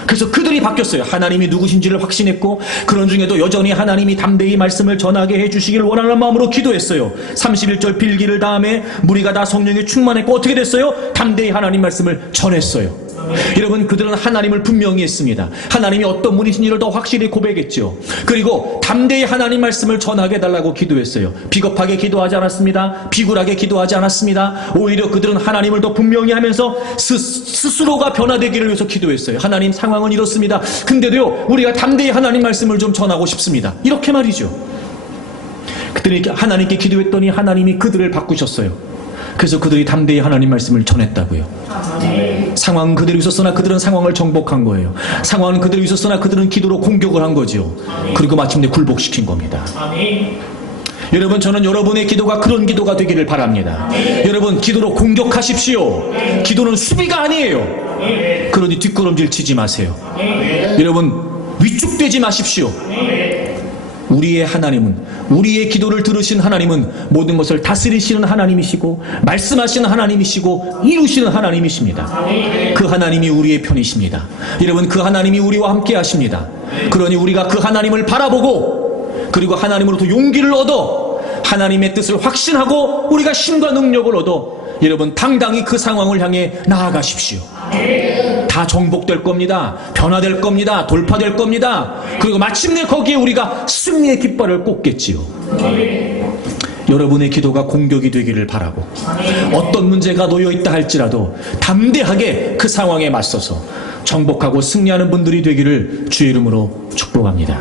그래서 그들이 바뀌었어요. 하나님이 누구신지를 확신했고, 그런 중에도 여전히 하나님이 담대히 말씀을 전하게 해주시기를 원하는 마음으로 기도했어요. 31절 빌기를 다음에 무리가 다 성령에 충만했고 어떻게 됐어요? 담대히 하나님 말씀을 전했어요. 여러분, 그들은 하나님을 분명히 했습니다. 하나님이 어떤 분이신지를 더 확실히 고백했죠. 그리고 담대히 하나님 말씀을 전하게 해달라고 기도했어요. 비겁하게 기도하지 않았습니다. 비굴하게 기도하지 않았습니다. 오히려 그들은 하나님을 더 분명히 하면서 스스로가 변화되기를 위해서 기도했어요. 하나님, 상황은 이렇습니다. 근데도요, 우리가 담대히 하나님 말씀을 좀 전하고 싶습니다. 이렇게 말이죠. 그들이 하나님께 기도했더니 하나님이 그들을 바꾸셨어요. 그래서 그들이 담대히 하나님 말씀을 전했다고요. 상황은 그대로 있었으나 그들은 상황을 정복한 거예요. 상황은 그대로 있었으나 그들은 기도로 공격을 한 거죠. 그리고 마침내 굴복시킨 겁니다. 여러분, 저는 여러분의 기도가 그런 기도가 되기를 바랍니다. 여러분, 기도로 공격하십시오. 기도는 수비가 아니에요. 그러니 뒷걸음질 치지 마세요. 여러분, 위축되지 마십시오. 우리의 하나님은, 우리의 기도를 들으신 하나님은 모든 것을 다스리시는 하나님이시고 말씀하시는 하나님이시고 이루시는 하나님이십니다. 그 하나님이 우리의 편이십니다. 여러분, 그 하나님이 우리와 함께 하십니다. 그러니 우리가 그 하나님을 바라보고, 그리고 하나님으로부터 용기를 얻어 하나님의 뜻을 확신하고 우리가 힘과 능력을 얻어 여러분, 당당히 그 상황을 향해 나아가십시오. 다 정복될 겁니다. 변화될 겁니다. 돌파될 겁니다. 그리고 마침내 거기에 우리가 승리의 깃발을 꽂겠지요. 여러분의 기도가 공격이 되기를 바라고, 어떤 문제가 놓여있다 할지라도 담대하게 그 상황에 맞서서 정복하고 승리하는 분들이 되기를 주의 이름으로 축복합니다.